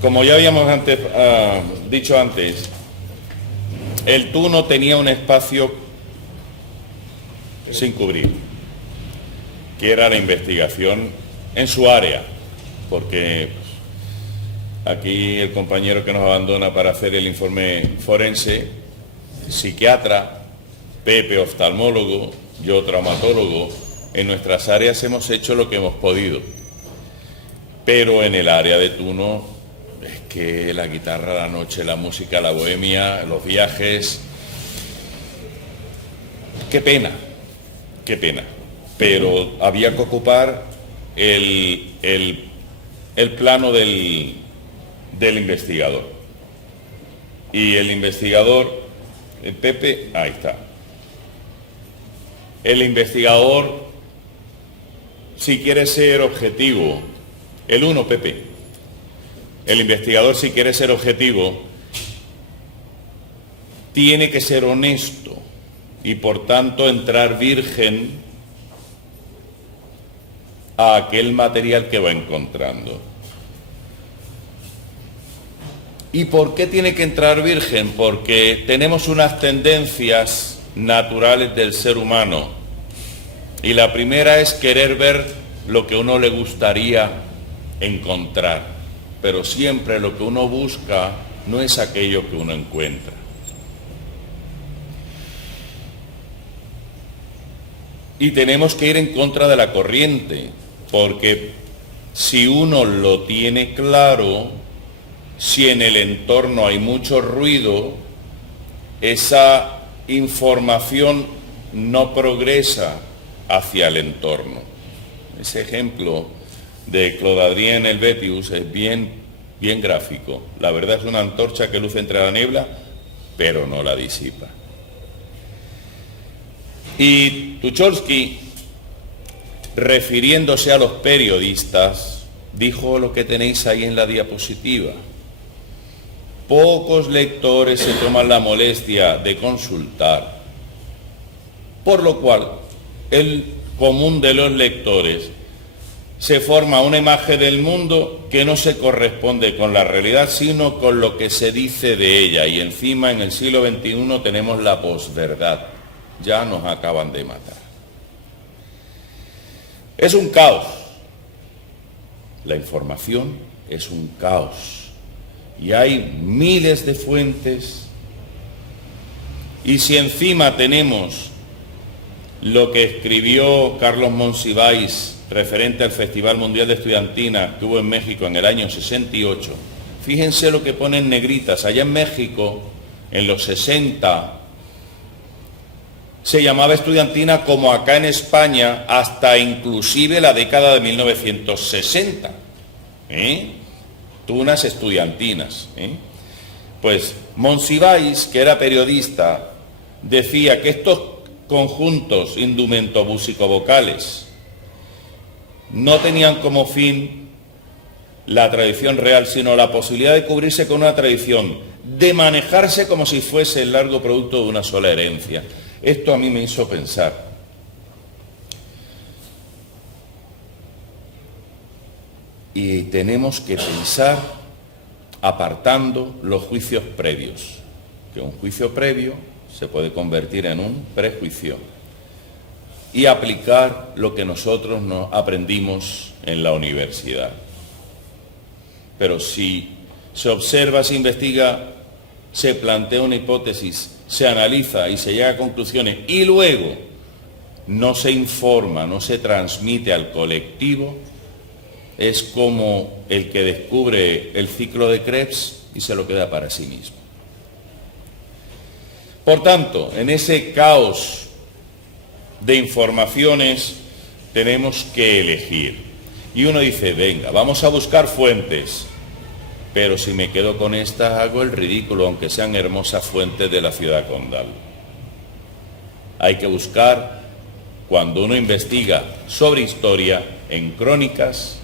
Como ya habíamos dicho antes, el Tuno tenía un espacio sin cubrir, que era la investigación en su área, porque aquí el compañero que nos abandona para hacer el informe forense, psiquiatra, Pepe oftalmólogo, yo traumatólogo, en nuestras áreas hemos hecho lo que hemos podido, pero en el área de Tuno es que la guitarra, la noche, la música, la bohemia, los viajes, qué pena, pero había que ocupar el plano del investigador. Y el investigador, Pepe, ahí está. El investigador, si quiere ser objetivo, el uno, Pepe, el investigador, si quiere ser objetivo, tiene que ser honesto y por tanto entrar virgen a aquel material que va encontrando. ¿Y por qué tiene que entrar virgen? Porque tenemos unas tendencias naturales del ser humano. Y la primera es querer ver lo que a uno le gustaría encontrar. Pero siempre lo que uno busca no es aquello que uno encuentra. Y tenemos que ir en contra de la corriente, porque si uno lo tiene claro, si en el entorno hay mucho ruido, esa información no progresa hacia el entorno. Ese ejemplo de Claude Adrien Helvetius es bien gráfico. La verdad es una antorcha que luce entre la niebla, pero no la disipa. Y Tucholsky, refiriéndose a los periodistas, dijo lo que tenéis ahí en la diapositiva. Pocos lectores se toman la molestia de consultar, por lo cual el común de los lectores se forma una imagen del mundo que no se corresponde con la realidad, sino con lo que se dice de ella. Y encima en el siglo XXI tenemos la posverdad. Ya nos acaban de matar. Es un caos. La información es un caos. Y hay miles de fuentes. Y si encima tenemos lo que escribió Carlos Monsiváis referente al Festival Mundial de Estudiantina que hubo en México en el año 68, fíjense lo que pone en negritas. Allá en México, en los 60, se llamaba estudiantina como acá en España hasta inclusive la década de 1960. Tunas estudiantinas. Pues Monsiváis, que era periodista, decía que estos conjuntos indumento-músico-vocales no tenían como fin la tradición real, sino la posibilidad de cubrirse con una tradición, de manejarse como si fuese el largo producto de una sola herencia. Esto a mí me hizo pensar. Y tenemos que pensar apartando los juicios previos, que un juicio previo se puede convertir en un prejuicio, y aplicar lo que nosotros aprendimos en la universidad. Pero si se observa, se investiga, se plantea una hipótesis, se analiza y se llega a conclusiones y luego no se informa, no se transmite al colectivo, es como el que descubre el ciclo de Krebs y se lo queda para sí mismo. Por tanto, en ese caos de informaciones tenemos que elegir. Y uno dice, venga, vamos a buscar fuentes. Pero si me quedo con estas hago el ridículo, aunque sean hermosas fuentes de la ciudad condal. Hay que buscar, cuando uno investiga sobre historia, en crónicas,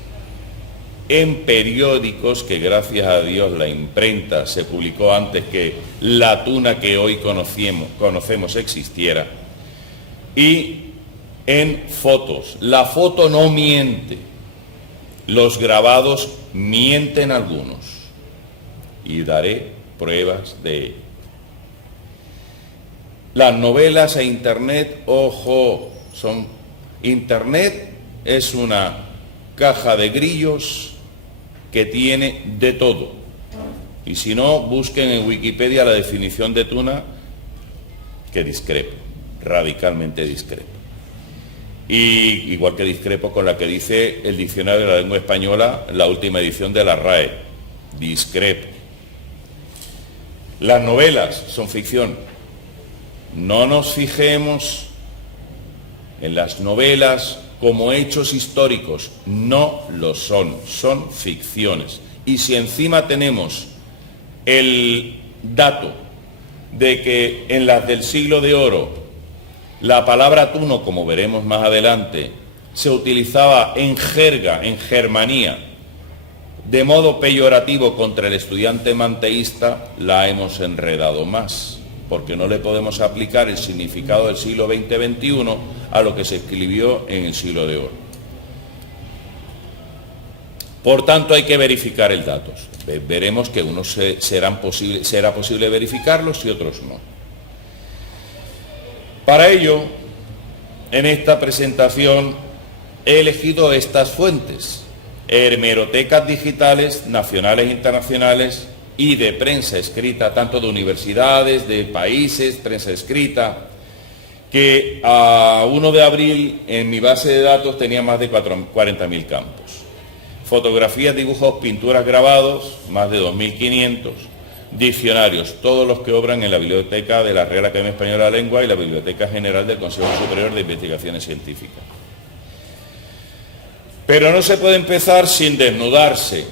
en periódicos, que gracias a Dios la imprenta se publicó antes que la Tuna que hoy conocemos existiera, y en fotos. La foto no miente, los grabados mienten algunos. y daré pruebas de ello. Las novelas e Internet, ojo, Internet es una caja de grillos que tiene de todo. Y si no, busquen en Wikipedia la definición de tuna, que discrepo, radicalmente discrepo. Y igual que discrepo con la que dice el Diccionario de la Lengua Española, la última edición de la RAE, discrepo. Las novelas son ficción. No nos fijemos en las novelas como hechos históricos, no lo son ficciones. Y si encima tenemos el dato de que en las del Siglo de Oro la palabra tuno, como veremos más adelante, se utilizaba en jerga, en germanía, de modo peyorativo contra el estudiante manteísta, la hemos enredado más, porque no le podemos aplicar el significado del siglo XX-XXI a lo que se escribió en el Siglo de Oro. Por tanto, hay que verificar el dato. Veremos que unos será posible verificarlos y otros no. Para ello, en esta presentación he elegido estas fuentes: hemerotecas digitales nacionales e internacionales y de prensa escrita, tanto de universidades, de países, prensa escrita, que a 1 de abril en mi base de datos tenía más de 40.000 campos. Fotografías, dibujos, pinturas, grabados, más de 2.500. Diccionarios, todos los que obran en la Biblioteca de la Real Academia Española de la Lengua y la Biblioteca General del Consejo Superior de Investigaciones Científicas. Pero no se puede empezar sin desnudarse,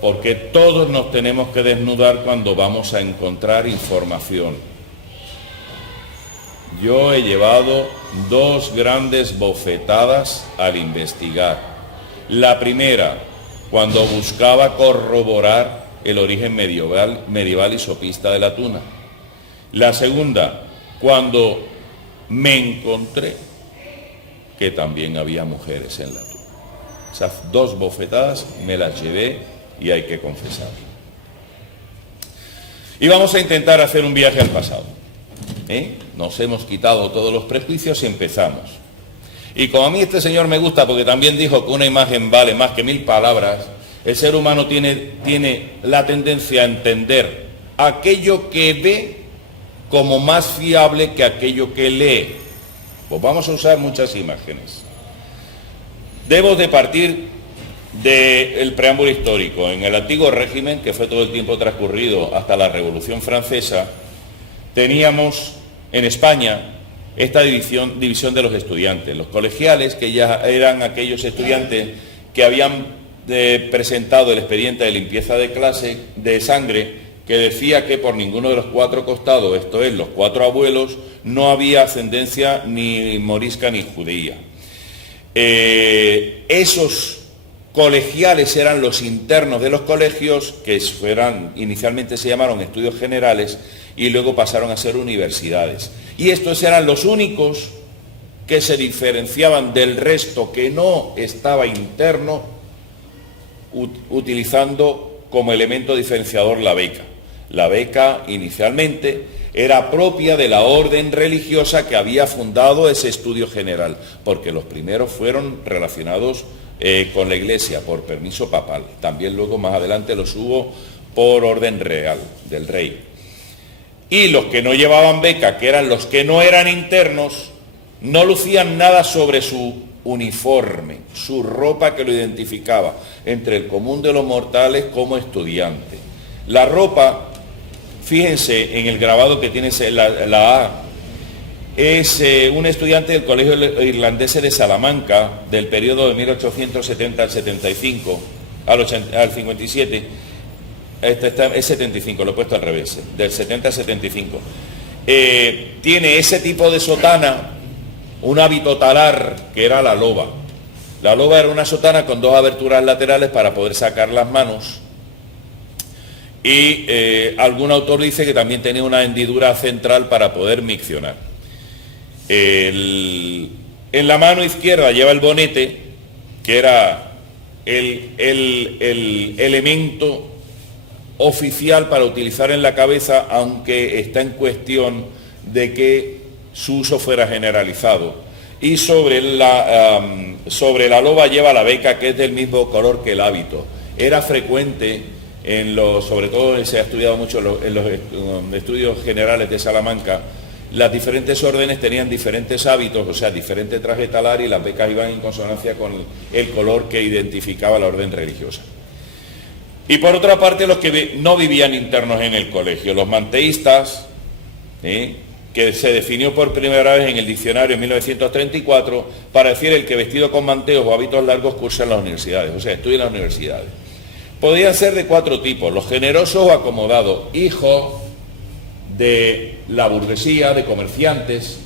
porque todos nos tenemos que desnudar cuando vamos a encontrar información. Yo he llevado 2 grandes bofetadas al investigar. La primera, cuando buscaba corroborar el origen medieval y sopista de la tuna. La segunda, cuando me encontré que también había mujeres en la tuna. Esas 2 bofetadas me las llevé y hay que confesar. Y vamos a intentar hacer un viaje al pasado. Nos hemos quitado todos los prejuicios y empezamos. Y como a mí este señor me gusta, porque también dijo que una imagen vale más que 1000 palabras, el ser humano tiene la tendencia a entender aquello que ve como más fiable que aquello que lee. Pues vamos a usar muchas imágenes. Debo de partir del preámbulo histórico. En el antiguo régimen, que fue todo el tiempo transcurrido hasta la Revolución Francesa, teníamos en España esta división de los estudiantes. Los colegiales, que ya eran aquellos estudiantes que habían presentado el expediente de limpieza de clase de sangre, que decía que por ninguno de los 4 costados, esto es, los 4 abuelos, no había ascendencia ni morisca ni judía. Esos colegiales eran los internos de los colegios, que inicialmente se llamaron estudios generales y luego pasaron a ser universidades. Y estos eran los únicos que se diferenciaban del resto que no estaba interno, utilizando como elemento diferenciador la beca. La beca inicialmente era propia de la orden religiosa que había fundado ese estudio general, porque los primeros fueron relacionados con la Iglesia por permiso papal. También luego más adelante los hubo por orden real del rey. Y los que no llevaban beca, que eran los que no eran internos, no lucían nada sobre su uniforme, su ropa que lo identificaba entre el común de los mortales como estudiante. La ropa, fíjense en el grabado que tiene la A, es un estudiante del Colegio Irlandés de Salamanca del periodo de 1870 al 75, al 57. Es 75, lo he puesto al revés, del 70 al 75. Tiene ese tipo de sotana, un hábito talar, que era la loba. La loba era una sotana con 2 aberturas laterales para poder sacar las manos. Y algún autor dice que también tenía una hendidura central para poder miccionar. En la mano izquierda lleva el bonete, que era el elemento oficial para utilizar en la cabeza, aunque está en cuestión de que su uso fuera generalizado. Y sobre la loba lleva la beca, que es del mismo color que el hábito. Era frecuente, sobre todo se ha estudiado mucho en los estudios generales de Salamanca, las diferentes órdenes tenían diferentes hábitos, o sea, diferente traje talar, y las becas iban en consonancia con el color que identificaba la orden religiosa. Y por otra parte, los que no vivían internos en el colegio, los manteístas, que se definió por primera vez en el diccionario en 1934 para decir el que vestido con manteos o hábitos largos cursa en las universidades, o sea, estudia en las universidades. Podían ser de 4 tipos: los generosos o acomodados, hijos de la burguesía, de comerciantes;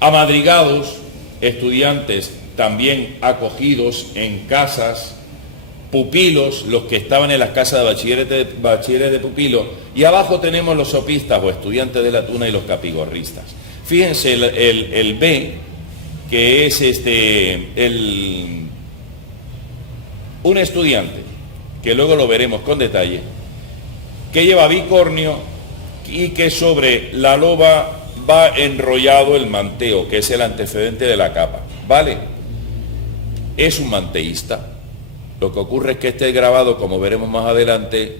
amadrigados, estudiantes también acogidos en casas; pupilos, los que estaban en las casas de bachilleres de pupilos; y abajo tenemos los sopistas o estudiantes de la tuna y los capigorristas. Fíjense el B, que es un estudiante, que luego lo veremos con detalle, que lleva bicornio y que sobre la loba va enrollado el manteo, que es el antecedente de la capa, ¿vale? Es un manteísta. Lo que ocurre es que este grabado, como veremos más adelante,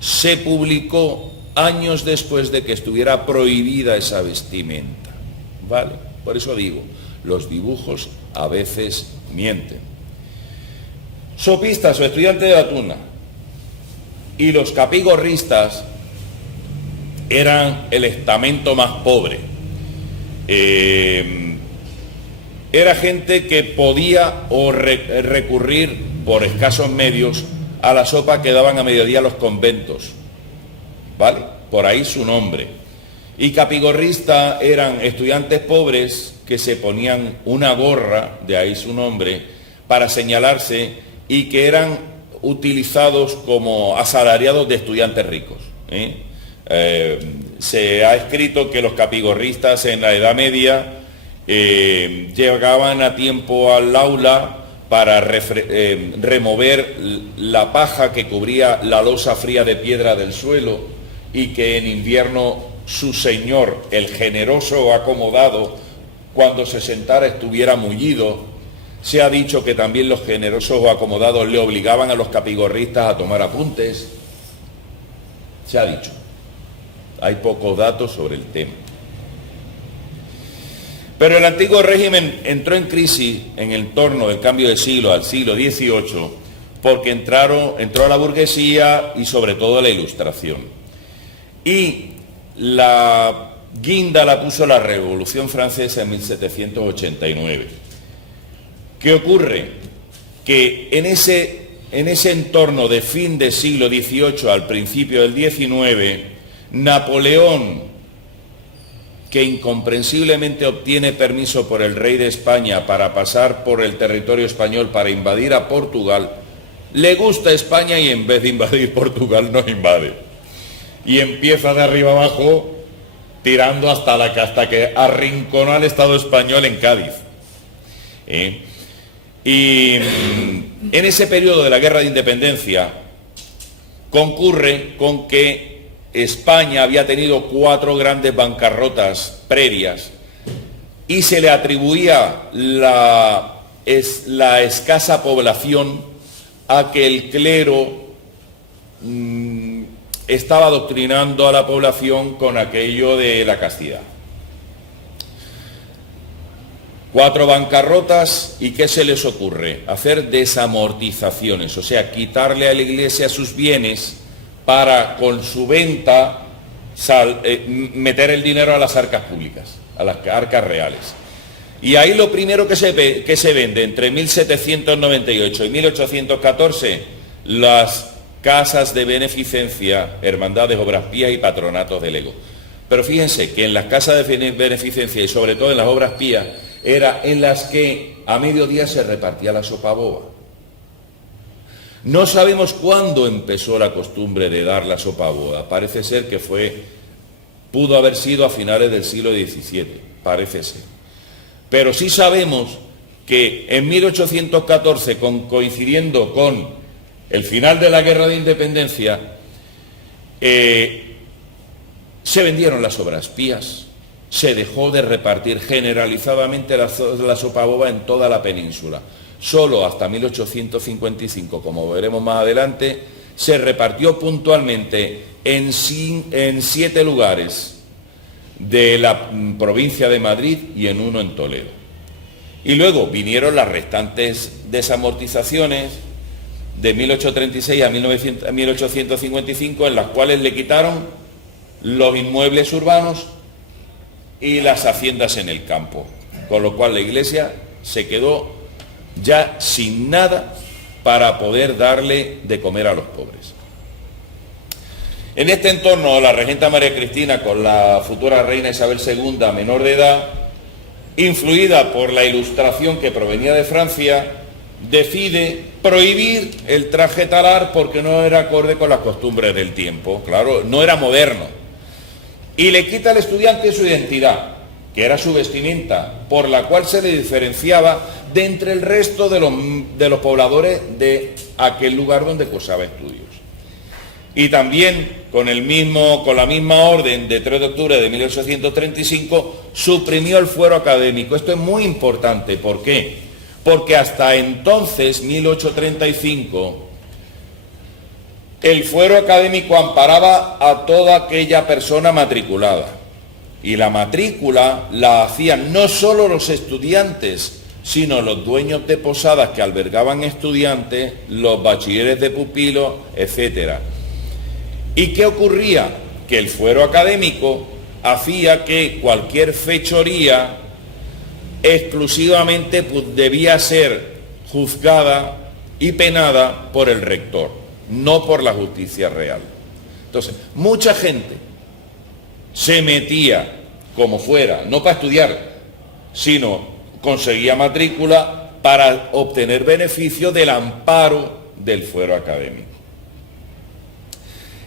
se publicó años después de que estuviera prohibida esa vestimenta, ¿vale? Por eso digo, los dibujos a veces mienten. Sopistas o estudiantes de la tuna y los capigorristas eran el estamento más pobre. Era gente que podía recurrir por escasos medios a la sopa que daban a mediodía los conventos, ¿vale? Por ahí su nombre. Y capigorrista eran estudiantes pobres que se ponían una gorra, de ahí su nombre, para señalarse, y que eran utilizados como asalariados de estudiantes ricos. Se ha escrito que los capigorristas en la Edad Media llegaban a tiempo al aula para remover la paja que cubría la losa fría de piedra del suelo, y que en invierno su señor, el generoso o acomodado, cuando se sentara estuviera mullido. Se ha dicho que también los generosos o acomodados le obligaban a los capigorristas a tomar apuntes. Se ha dicho. Hay pocos datos sobre el tema. Pero el antiguo régimen entró en crisis en el torno del cambio de siglo al siglo XVIII, porque entró la burguesía y sobre todo la Ilustración. Y la guinda la puso la Revolución Francesa en 1789. ¿Qué ocurre? Que en ese entorno de fin del siglo XVIII al principio del XIX, Napoleón, que incomprensiblemente obtiene permiso por el rey de España para pasar por el territorio español para invadir a Portugal, le gusta España y en vez de invadir Portugal nos invade. Y empieza de arriba abajo tirando hasta que arrinconó al Estado español en Cádiz. Y en ese periodo de la Guerra de Independencia concurre con que España había tenido 4 grandes bancarrotas previas y se le atribuía la escasa población a que el clero estaba adoctrinando a la población con aquello de la castidad. 4 bancarrotas, ¿y qué se les ocurre? Hacer desamortizaciones, o sea, quitarle a la Iglesia sus bienes para, con su venta, meter el dinero a las arcas públicas, a las arcas reales. Y ahí lo primero que se vende entre 1798 y 1814, las casas de beneficencia, hermandades, obras pías y patronatos de lego. Pero fíjense que en las casas de beneficencia y sobre todo en las obras pías, era en las que a mediodía se repartía la sopa boba. No sabemos cuándo empezó la costumbre de dar la sopa boba. Parece ser que pudo haber sido a finales del siglo XVII, parece ser. Pero sí sabemos que en 1814, coincidiendo con el final de la Guerra de Independencia, se vendieron las obras pías, se dejó de repartir generalizadamente la sopaboba en toda la península. Solo hasta 1855, como veremos más adelante, se repartió puntualmente en 7 lugares de la provincia de Madrid y en uno en Toledo. Y luego vinieron las restantes desamortizaciones de 1836 a 1855, en las cuales le quitaron los inmuebles urbanos y las haciendas en el campo, con lo cual la Iglesia se quedó ya sin nada para poder darle de comer a los pobres. En este entorno, la regenta María Cristina, con la futura reina Isabel II, menor de edad, influida por la Ilustración que provenía de Francia, decide prohibir el traje talar porque no era acorde con las costumbres del tiempo, claro, no era moderno, y le quita al estudiante su identidad, que era su vestimenta, por la cual se le diferenciaba de entre el resto de los pobladores de aquel lugar donde cursaba estudios. Y también con la misma orden de 3 de octubre de 1835 suprimió el fuero académico. Esto es muy importante. ¿Por qué? Porque hasta entonces, 1835, el fuero académico amparaba a toda aquella persona matriculada. Y la matrícula la hacían no solo los estudiantes, sino los dueños de posadas que albergaban estudiantes, los bachilleres de pupilos, etc. ¿Y qué ocurría? Que el fuero académico hacía que cualquier fechoría exclusivamente debía ser juzgada y penada por el rector, no por la justicia real. Entonces, mucha gente se metía como fuera, no para estudiar, sino conseguía matrícula para obtener beneficio del amparo del fuero académico.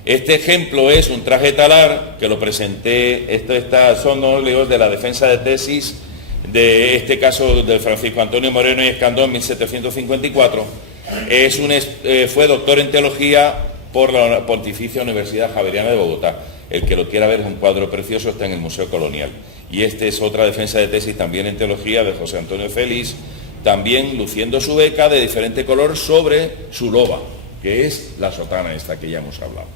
Este ejemplo es un traje talar que lo presenté, son óleos de la defensa de tesis de este caso del Francisco Antonio Moreno y Escandón, 1754. Fue doctor en teología por la Pontificia Universidad Javeriana de Bogotá. El que lo quiera ver es un cuadro precioso, está en el Museo Colonial. Y este es otra defensa de tesis también en teología de José Antonio Félix, también luciendo su beca de diferente color sobre su loba, que es la sotana esta que ya hemos hablado.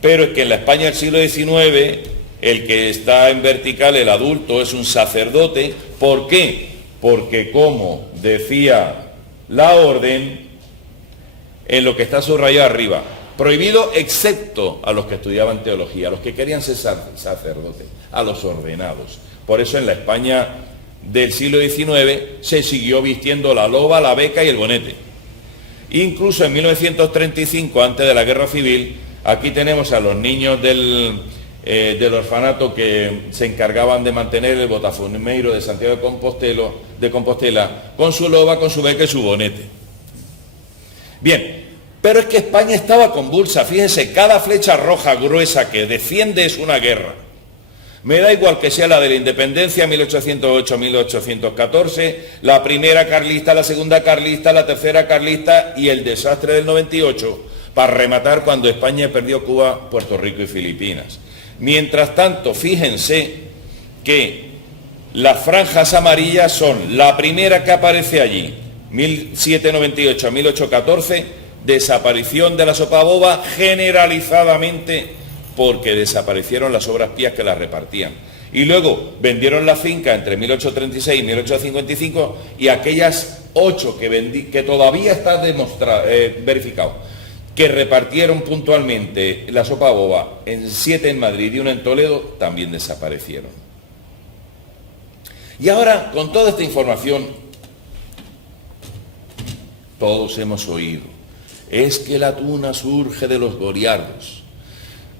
Pero es que en la España del siglo XIX, el que está en vertical, el adulto, es un sacerdote. ¿Por qué? Porque, como decía la orden, en lo que está subrayado arriba, prohibido excepto a los que estudiaban teología, a los que querían ser sacerdotes, a los ordenados. Por eso en la España del siglo XIX se siguió vistiendo la loba, la beca y el bonete. Incluso en 1935, antes de la Guerra Civil, aquí tenemos a los niños del orfanato que se encargaban de mantener el Botafumeiro de Santiago de Compostela, con su loba, con su beca y su bonete. Bien, pero es que España estaba convulsa. Fíjense, cada flecha roja gruesa que defiende es una guerra. Me da igual que sea la de la independencia, 1808-1814, la primera carlista, la segunda carlista, la tercera carlista y el desastre del 98, para rematar cuando España perdió Cuba, Puerto Rico y Filipinas. Mientras tanto, fíjense que las franjas amarillas son la primera que aparece allí, 1798 a 1814, desaparición de la sopaboba generalizadamente porque desaparecieron las obras pías que las repartían. Y luego vendieron la finca entre 1836 y 1855 y aquellas 8 que todavía está verificado, que repartieron puntualmente la sopaboba en 7 en Madrid y 1 en Toledo, también desaparecieron. Y ahora, con toda esta información, todos hemos oído, es que la tuna surge de los goriardos.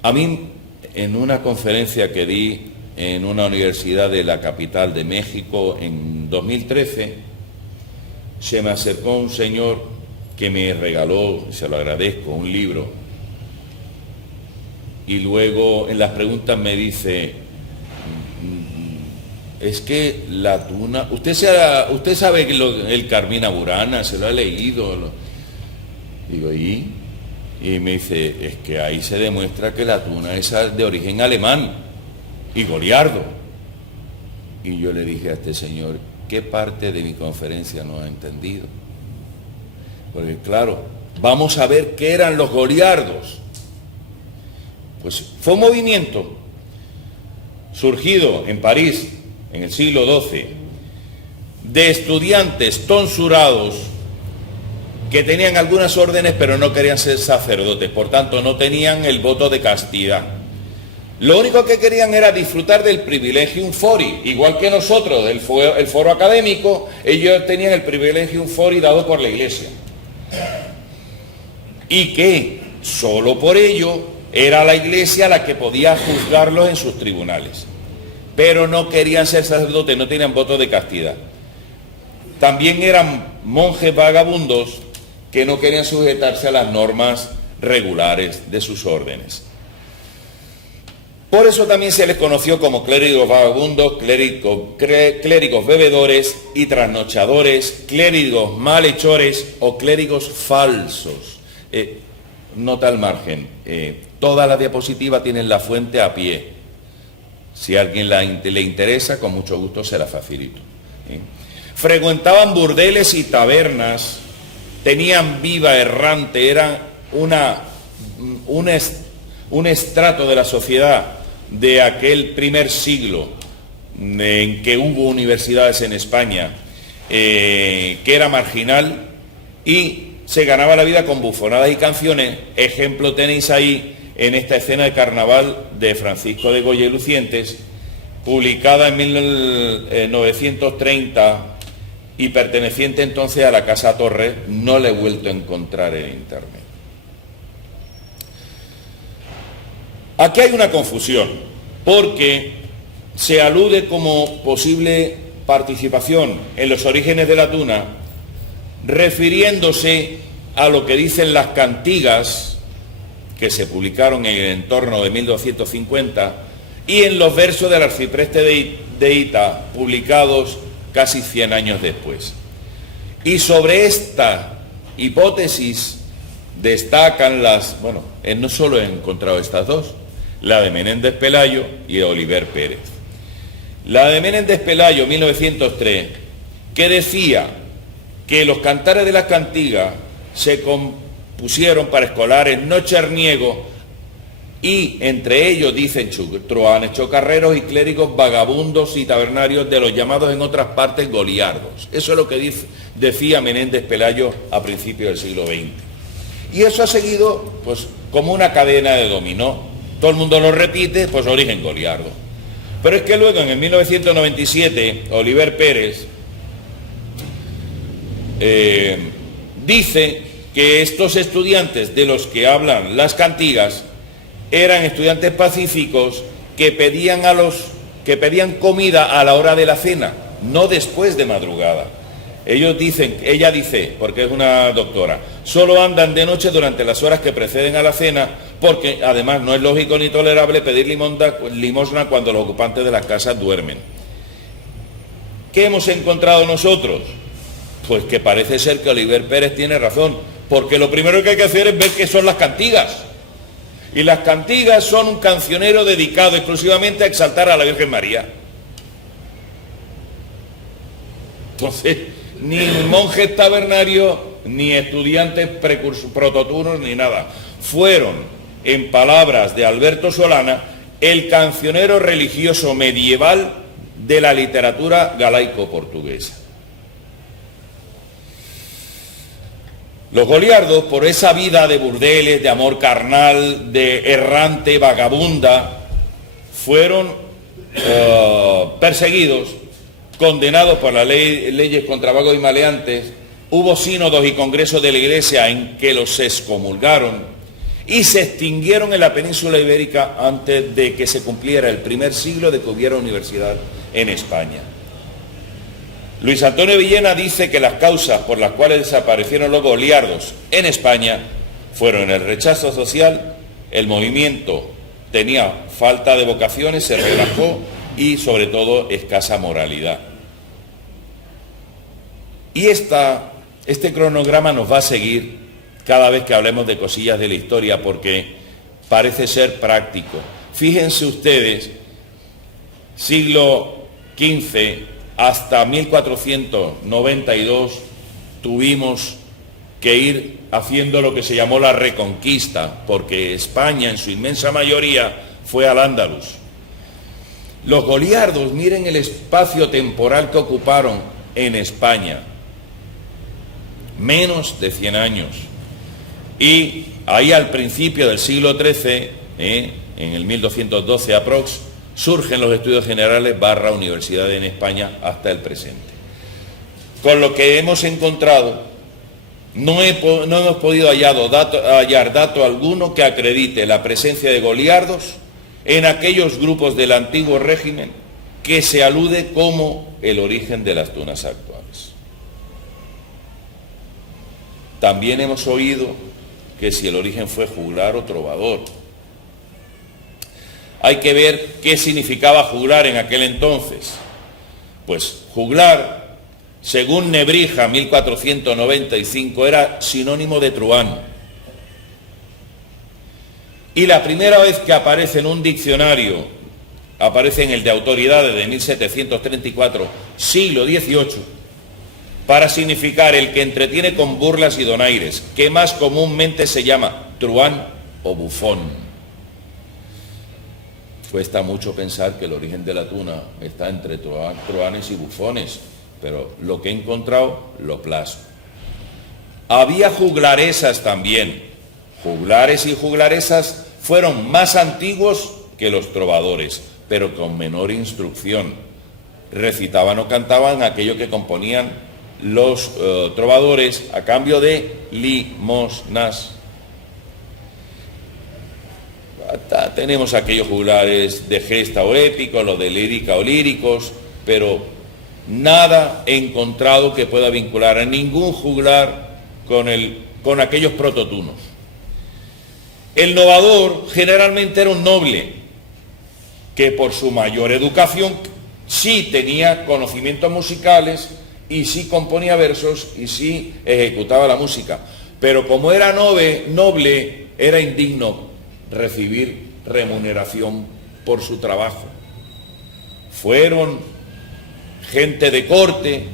A mí, en una conferencia que di en una universidad de la capital de México en 2013, se me acercó un señor que me regaló, se lo agradezco, un libro, y luego en las preguntas me dice, es que la tuna, usted sabe el Carmina Burana, se lo ha leído, Digo, ¿y? Y me dice, es que ahí se demuestra que la tuna es de origen alemán y goliardo. Y yo le dije a este señor, ¿qué parte de mi conferencia no ha entendido? Porque claro, vamos a ver qué eran los goliardos. Pues fue un movimiento surgido en París en el siglo XII de estudiantes tonsurados que tenían algunas órdenes pero no querían ser sacerdotes, por tanto no tenían el voto de castidad. Lo único que querían era disfrutar del privilegium fori, igual que nosotros, el foro académico, ellos tenían el privilegium fori dado por la Iglesia. Y que solo por ello era la Iglesia la que podía juzgarlos en sus tribunales. Pero no querían ser sacerdotes, no tenían voto de castidad. También eran monjes vagabundos que no querían sujetarse a las normas regulares de sus órdenes. Por eso también se les conoció como clérigos vagabundos, clérigos bebedores y trasnochadores, clérigos malhechores o clérigos falsos. Nota al margen, todas las diapositivas tienen la fuente a pie. Si a alguien le interesa, con mucho gusto se la facilito. Frecuentaban burdeles y tabernas, tenían vida errante, eran un estrato de la sociedad de aquel primer siglo en que hubo universidades en España, que era marginal y se ganaba la vida con bufonadas y canciones. Ejemplo tenéis ahí en esta escena de carnaval de Francisco de Goya y Lucientes, publicada en 1930 y perteneciente entonces a la Casa Torres. No la he vuelto a encontrar en internet. Aquí hay una confusión, porque se alude como posible participación en los orígenes de la tuna, refiriéndose a lo que dicen las cantigas que se publicaron en el entorno de 1250 y en los versos del arcipreste de Hita, publicados casi 100 años después. Y sobre esta hipótesis destacan no solo he encontrado estas dos, la de Menéndez Pelayo y de Oliver Pérez. La de Menéndez Pelayo, 1903, que decía que los cantares de las cantigas se compusieron para escolares no cherniegos y entre ellos dicen truanes, chocarreros y clérigos vagabundos y tabernarios de los llamados en otras partes goliardos. Eso es lo que decía Menéndez Pelayo a principios del siglo XX. Y eso ha seguido pues como una cadena de dominó. Todo el mundo lo repite, pues origen goliardo. Pero es que luego en el 1997 Oliver Pérez dice que estos estudiantes de los que hablan las cantigas eran estudiantes pacíficos que pedían comida a la hora de la cena, no después de madrugada. Ella dice, porque es una doctora, solo andan de noche durante las horas que preceden a la cena, porque además no es lógico ni tolerable pedir limosna cuando los ocupantes de las casas duermen. ¿Qué hemos encontrado nosotros? Pues que parece ser que Oliver Pérez tiene razón, porque lo primero que hay que hacer es ver qué son las cantigas. Y las cantigas son un cancionero dedicado exclusivamente a exaltar a la Virgen María. Entonces, ni monjes tabernarios, ni estudiantes prototurnos, ni nada. Fueron, en palabras de Alberto Solana, el cancionero religioso medieval de la literatura galaico-portuguesa. Los goliardos, por esa vida de burdeles, de amor carnal, de errante, vagabunda, fueron perseguidos, condenados por las leyes contra vagos y maleantes. Hubo sínodos y congresos de la Iglesia en que los excomulgaron y se extinguieron en la península ibérica antes de que se cumpliera el primer siglo de que hubiera universidad en España. Luis Antonio Villena dice que las causas por las cuales desaparecieron los goliardos en España fueron el rechazo social, el movimiento tenía falta de vocaciones, se relajó y sobre todo escasa moralidad. Y este cronograma nos va a seguir cada vez que hablemos de cosillas de la historia, porque parece ser práctico. Fíjense ustedes, siglo XV hasta 1492 tuvimos que ir haciendo lo que se llamó la Reconquista, porque España en su inmensa mayoría fue al Andaluz. Los goliardos, miren el espacio temporal que ocuparon en España, menos de 100 años. Y ahí al principio del siglo XIII, en el 1212 aprox, surgen los estudios generales / universidad en España hasta el presente. Con lo que hemos encontrado, no hemos podido hallar dato alguno que acredite la presencia de goliardos en aquellos grupos del antiguo régimen que se alude como el origen de las tunas actuales. También hemos oído que si el origen fue juglar o trovador. Hay que ver qué significaba juglar en aquel entonces. Pues juglar, según Nebrija, 1495, era sinónimo de truán. Y la primera vez que aparece en un diccionario, aparece en el de autoridades de 1734, siglo XVIII, para significar el que entretiene con burlas y donaires, que más comúnmente se llama truán o bufón. Cuesta mucho pensar que el origen de la tuna está entre truanes y bufones, pero lo que he encontrado lo plasmo. Había juglaresas también. Juglares y juglaresas fueron más antiguos que los trovadores, pero con menor instrucción. Recitaban o cantaban aquello que componían los trovadores a cambio de limosnas. Tenemos aquellos juglares de gesta o épicos, los de lírica o líricos, pero nada he encontrado que pueda vincular a ningún juglar con aquellos prototunos. El novador generalmente era un noble que por su mayor educación sí tenía conocimientos musicales y sí componía versos y sí ejecutaba la música, pero como era noble, era indigno recibir remuneración por su trabajo. Fueron gente de corte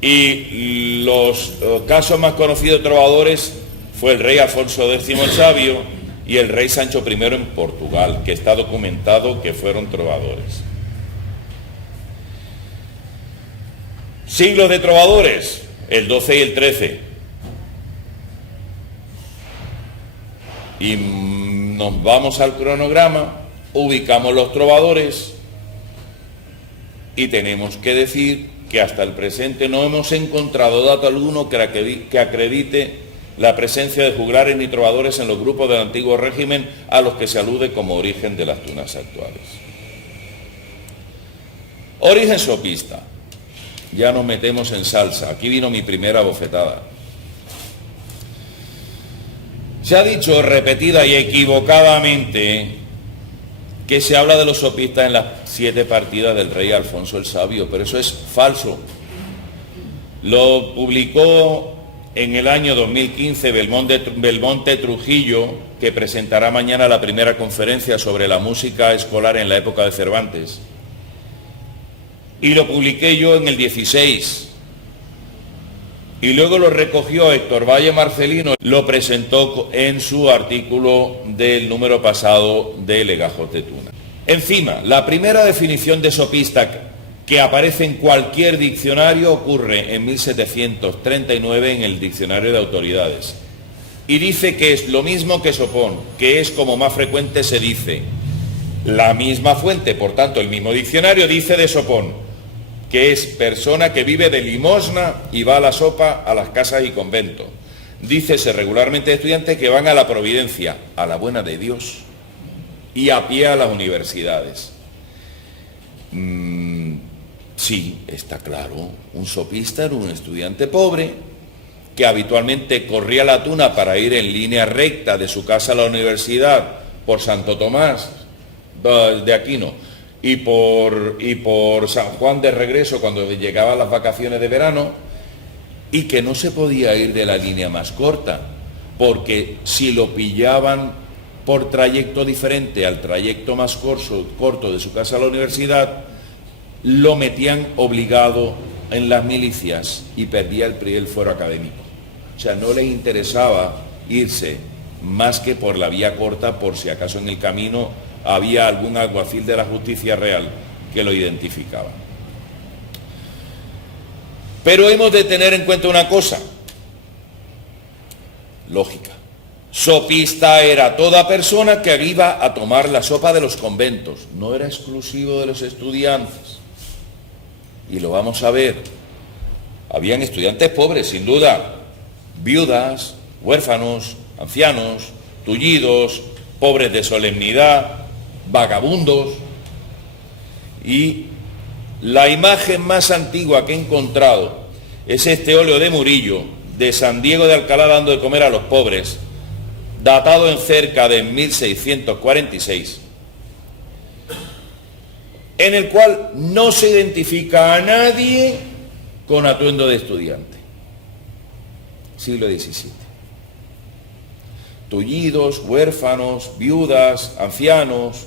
y los casos más conocidos de trovadores fue el rey Alfonso X el Sabio y el rey Sancho I en Portugal, que está documentado que fueron trovadores. Siglos de trovadores, el XII y el XIII. Y nos vamos al cronograma, ubicamos los trovadores y tenemos que decir que hasta el presente no hemos encontrado dato alguno que acredite la presencia de juglares ni trovadores en los grupos del antiguo régimen a los que se alude como origen de las tunas actuales. Origen sopista. Ya nos metemos en salsa. Aquí vino mi primera bofetada. Se ha dicho repetida y equivocadamente que se habla de los sopistas en las 7 partidas del rey Alfonso el Sabio, pero eso es falso. Lo publicó en el año 2015 Belmonte Trujillo, que presentará mañana la primera conferencia sobre la música escolar en la época de Cervantes. Y lo publiqué yo en el 16. Y luego lo recogió Héctor Valle Marcelino, lo presentó en su artículo del número pasado de Legajoz de Tuna. Encima, la primera definición de sopista que aparece en cualquier diccionario ocurre en 1739 en el Diccionario de Autoridades. Y dice que es lo mismo que sopón, que es como más frecuente se dice. La misma fuente, por tanto, el mismo diccionario dice de sopón, que es persona que vive de limosna y va a la sopa a las casas y conventos. Dícese regularmente de estudiantes que van a la providencia, a la buena de Dios, y a pie a las universidades. Sí, está claro, un sopista era un estudiante pobre que habitualmente corría la tuna para ir en línea recta de su casa a la universidad por Santo Tomás de Aquino y por San Juan de regreso cuando llegaban las vacaciones de verano, y que no se podía ir de la línea más corta, porque si lo pillaban por trayecto diferente al trayecto más corto de su casa a la universidad, lo metían obligado en las milicias y perdía el fuero académico. O sea, no les interesaba irse más que por la vía corta, por si acaso en el camino había algún alguacil de la justicia real que lo identificaba. Pero hemos de tener en cuenta una cosa, lógica. Sopista era toda persona que iba a tomar la sopa de los conventos, no era exclusivo de los estudiantes. Y lo vamos a ver. Habían estudiantes pobres, sin duda, viudas, huérfanos, ancianos, tullidos, pobres de solemnidad, vagabundos. Y la imagen más antigua que he encontrado es este óleo de Murillo, de San Diego de Alcalá dando de comer a los pobres, datado en cerca de 1646, en el cual no se identifica a nadie con atuendo de estudiante. Siglo XVII. Tullidos, huérfanos, viudas, ancianos,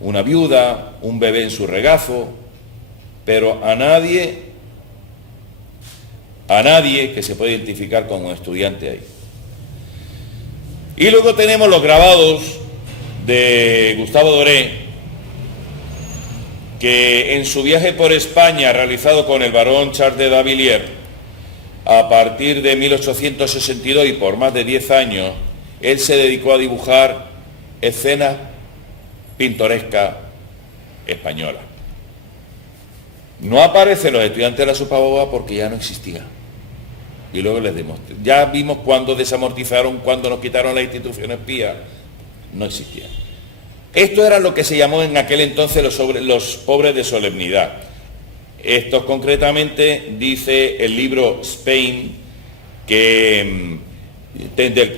una viuda, un bebé en su regazo, pero a nadie que se pueda identificar como estudiante ahí. Y luego tenemos los grabados de Gustavo Doré, que en su viaje por España realizado con el barón Charles de Davilliers a partir de 1862 y por más de 10 años, él se dedicó a dibujar escenas pintorescas españolas. No aparecen los estudiantes de la Sopaboba porque ya no existían. Y luego les demostré. Ya vimos cuando desamortizaron, cuando nos quitaron la institución espía, no existían. Esto era lo que se llamó en aquel entonces los pobres de solemnidad. Estos concretamente, dice el libro Spain, del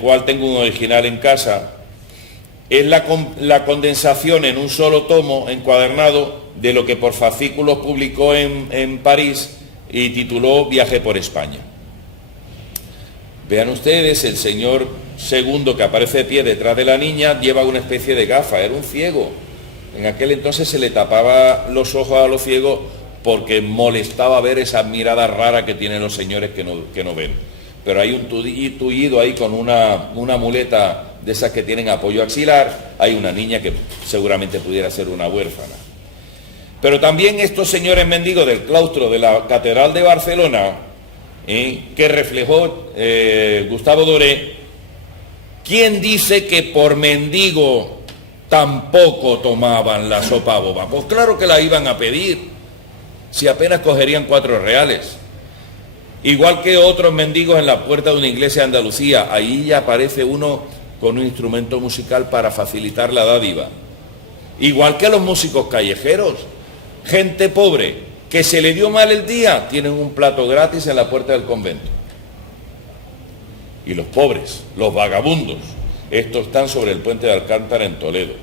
cual tengo un original en casa, es la condensación en un solo tomo encuadernado de lo que por fascículos publicó en París y tituló Viaje por España. Vean ustedes, el señor segundo que aparece de pie detrás de la niña lleva una especie de gafa, era un ciego. En aquel entonces se le tapaba los ojos a los ciegos porque molestaba ver esas miradas raras que tienen los señores que no ven. Pero hay un tullido ahí con una muleta de esas que tienen apoyo axilar, hay una niña que seguramente pudiera ser una huérfana. Pero también estos señores mendigos del claustro de la Catedral de Barcelona, que reflejó Gustavo Doré, ¿quién dice que por mendigo tampoco tomaban la sopa boba? Pues claro que la iban a pedir, si apenas cogerían 4 reales. Igual que otros mendigos en la puerta de una iglesia de Andalucía, ahí ya aparece uno con un instrumento musical para facilitar la dádiva. Igual que a los músicos callejeros, gente pobre que se le dio mal el día, tienen un plato gratis en la puerta del convento. Y los pobres, los vagabundos, estos están sobre el puente de Alcántara en Toledo.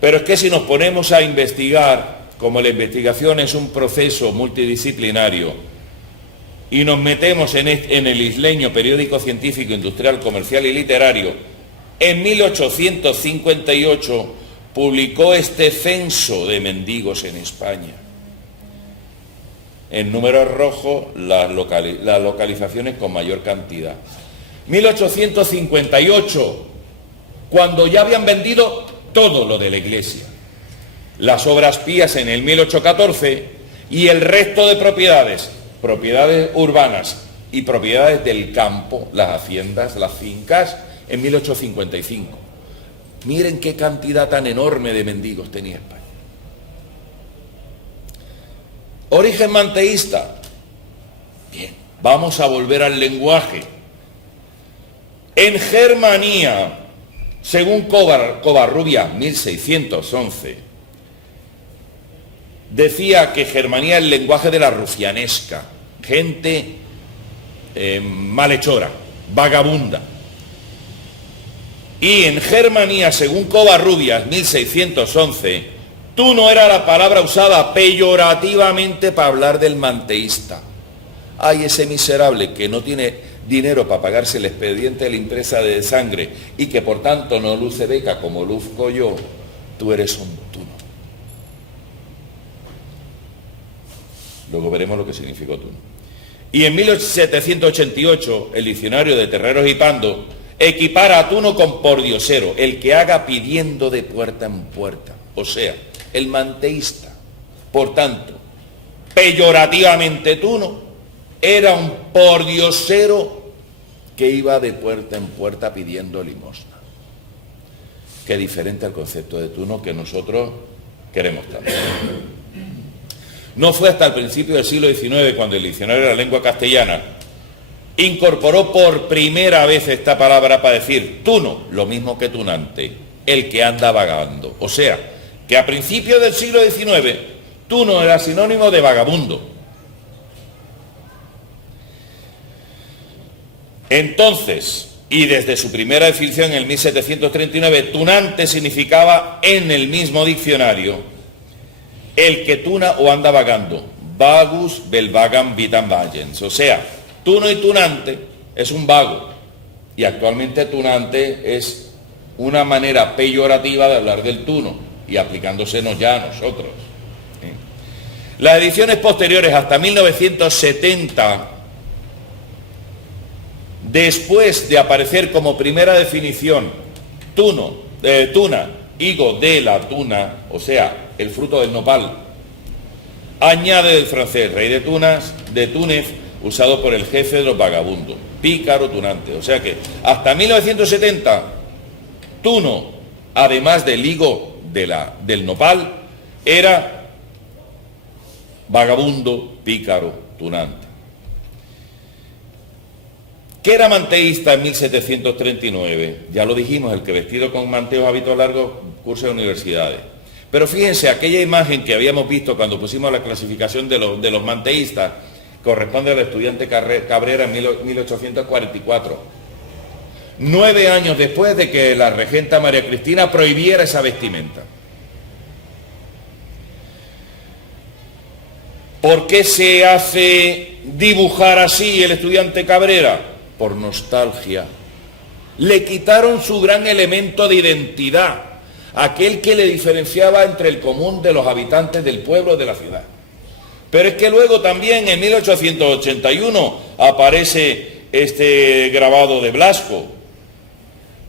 Pero es que si nos ponemos a investigar, como la investigación es un proceso multidisciplinario, y nos metemos en el isleño periódico científico, industrial, comercial y literario, en 1858 publicó este censo de mendigos en España. En números rojos, las localizaciones con mayor cantidad. 1858, cuando ya habían vendido todo lo de la iglesia. Las obras pías en el 1814 y el resto de propiedades urbanas y propiedades del campo, las haciendas, las fincas, en 1855. Miren qué cantidad tan enorme de mendigos tenía España. Origen manteísta. Bien, vamos a volver al lenguaje. En Germanía, según Covarrubias, 1611, decía que Germanía es el lenguaje de la rufianesca, gente malhechora, vagabunda. Y en Germanía, según Covarrubias, 1611, tú no era la palabra usada peyorativamente para hablar del manteísta. Ay, ese miserable que no tiene dinero para pagarse el expediente de la empresa de sangre y que por tanto no luce beca como luzco yo, tú eres un tuno. Luego veremos lo que significó tuno. Y en 1788, el diccionario de Terreros y Pando equipara a tuno con pordiosero, el que haga pidiendo de puerta en puerta, o sea, el manteísta. Por tanto, peyorativamente tuno era un pordiosero que iba de puerta en puerta pidiendo limosna. Qué diferente al concepto de tuno que nosotros queremos también. No fue hasta el principio del siglo XIX cuando el diccionario de la lengua castellana incorporó por primera vez esta palabra para decir tuno, lo mismo que tunante, el que anda vagando. O sea, que a principios del siglo XIX, tuno era sinónimo de vagabundo. Entonces, y desde su primera definición en el 1739, tunante significaba en el mismo diccionario el que tuna o anda vagando, vagus vel vagam vitam vagens, o sea, tuno y tunante es un vago, y actualmente tunante es una manera peyorativa de hablar del tuno, y aplicándosenos ya a nosotros. Las ediciones posteriores hasta 1970, después de aparecer como primera definición tuna, higo de la tuna, o sea, el fruto del nopal, añade del francés rey de Túnez, usado por el jefe de los vagabundos, pícaro tunante. O sea que hasta 1970, tuno, además del higo del nopal, era vagabundo, pícaro, tunante. ¿Qué era manteísta en 1739? Ya lo dijimos, el que vestido con manteos hábitos largos cursa en universidades. Pero fíjense, aquella imagen que habíamos visto cuando pusimos la clasificación de los manteístas corresponde al estudiante Cabrera en 1844. 9 años después de que la regenta María Cristina prohibiera esa vestimenta. ¿Por qué se hace dibujar así el estudiante Cabrera? Por nostalgia. Le quitaron su gran elemento de identidad, aquel que le diferenciaba entre el común de los habitantes del pueblo de la ciudad. Pero es que luego también en 1881 aparece este grabado de Blasco.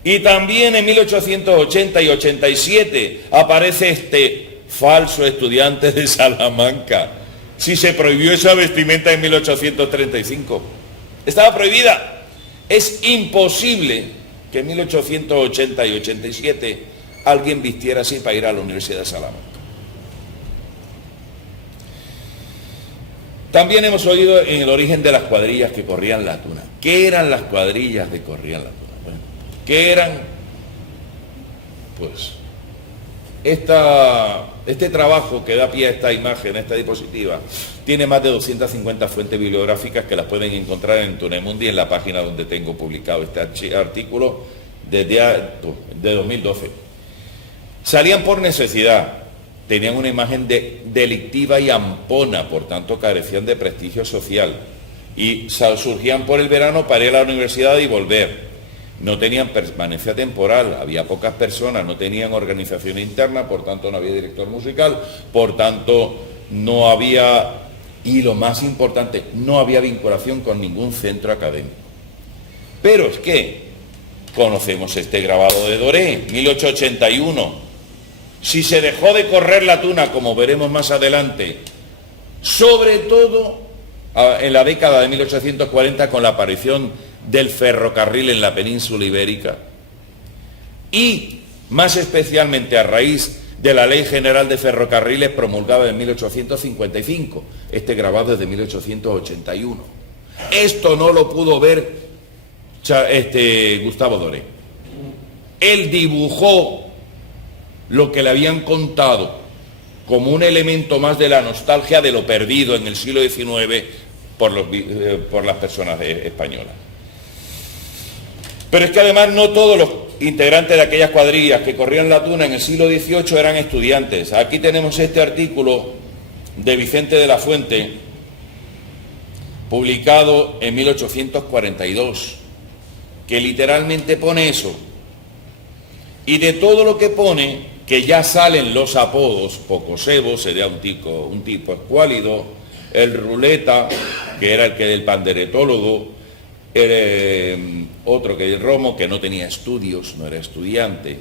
Y también en 1880 y 87 aparece este falso estudiante de Salamanca. Si se prohibió esa vestimenta en 1835. Estaba prohibida. Es imposible que en 1880 y 87 alguien vistiera así para ir a la Universidad de Salamanca. También hemos oído en el origen de las cuadrillas que corrían la tuna. ¿Qué eran las cuadrillas que corrían la tuna? Bueno, ¿qué eran? Pues este trabajo que da pie a esta imagen, a esta diapositiva, tiene más de 250 fuentes bibliográficas que las pueden encontrar en Tunemundi, en la página donde tengo publicado este artículo de 2012. Salían por necesidad, tenían una imagen delictiva y ampona, por tanto carecían de prestigio social, y surgían por el verano para ir a la universidad y volver. No tenían permanencia temporal, había pocas personas, no tenían organización interna, por tanto no había director musical, por tanto no había, y lo más importante, no había vinculación con ningún centro académico. Pero es que conocemos este grabado de Doré, 1881. Si se dejó de correr la tuna, como veremos más adelante, sobre todo en la década de 1840 con la aparición del ferrocarril en la península ibérica y más especialmente a raíz de la Ley General de Ferrocarriles promulgada en 1855. Este grabado es de 1881. Esto no lo pudo ver Gustavo Doré. Él dibujó lo que le habían contado como un elemento más de la nostalgia de lo perdido en el siglo XIX por las personas españolas. Pero es que además no todos los integrantes de aquellas cuadrillas que corrían la tuna en el siglo XVIII eran estudiantes. Aquí tenemos este artículo de Vicente de la Fuente publicado en 1842, que literalmente pone eso. Y de todo lo que pone, que ya salen los apodos: Pocosebo sería un tipo escuálido, el Ruleta, que era el que del panderetólogo, otro que el Romo, que no tenía estudios, no era estudiante,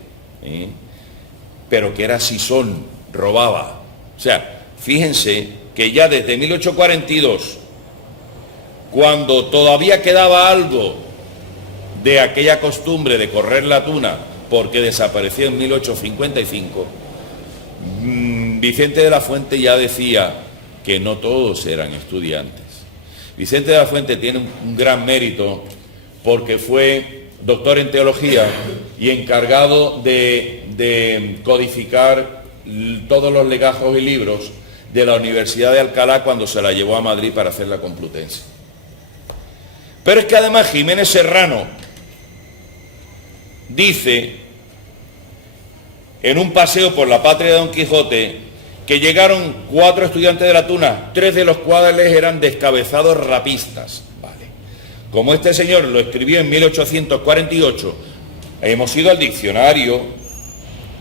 pero que era sisón, robaba. O sea, fíjense que ya desde 1842, cuando todavía quedaba algo de aquella costumbre de correr la tuna, porque desapareció en 1855, Vicente de la Fuente ya decía que no todos eran estudiantes. Vicente de la Fuente tiene un gran mérito porque fue doctor en teología y encargado de codificar todos los legajos y libros de la Universidad de Alcalá cuando se la llevó a Madrid para hacer la Complutense. Pero es que además Jiménez Serrano dice en un paseo por la patria de Don Quijote que llegaron 4 estudiantes de la tuna, 3 de los cuales eran descabezados rapistas. Vale. Como este señor lo escribió en 1848, hemos ido al diccionario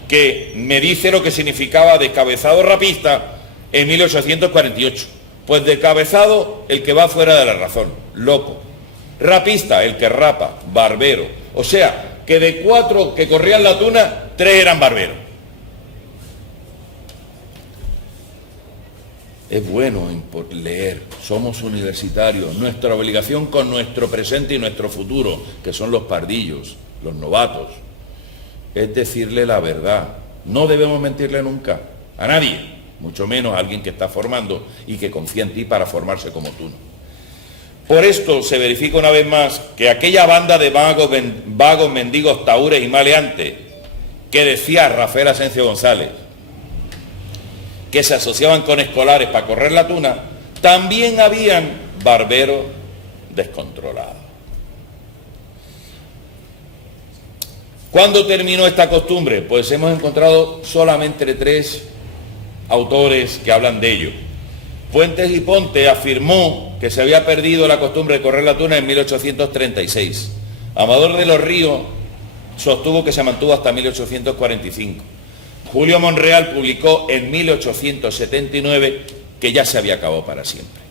que me dice lo que significaba descabezado rapista en 1848. Pues descabezado, el que va fuera de la razón, loco. Rapista, el que rapa, barbero. O sea, que de 4 que corrían la tuna, 3 eran barberos. Es bueno leer, somos universitarios, nuestra obligación con nuestro presente y nuestro futuro, que son los pardillos, los novatos, es decirle la verdad. No debemos mentirle nunca a nadie, mucho menos a alguien que está formando y que confía en ti para formarse como tú. Por esto se verifica una vez más que aquella banda de vagos, mendigos, tahúres y maleantes que decía Rafael Asencio González, que se asociaban con escolares para correr la tuna, también habían barberos descontrolados. ¿Cuándo terminó esta costumbre? Pues hemos encontrado solamente 3 autores que hablan de ello. Fuentes y Ponte afirmó que se había perdido la costumbre de correr la tuna en 1836. Amador de los Ríos sostuvo que se mantuvo hasta 1845. Julio Monreal publicó en 1879 que ya se había acabado para siempre.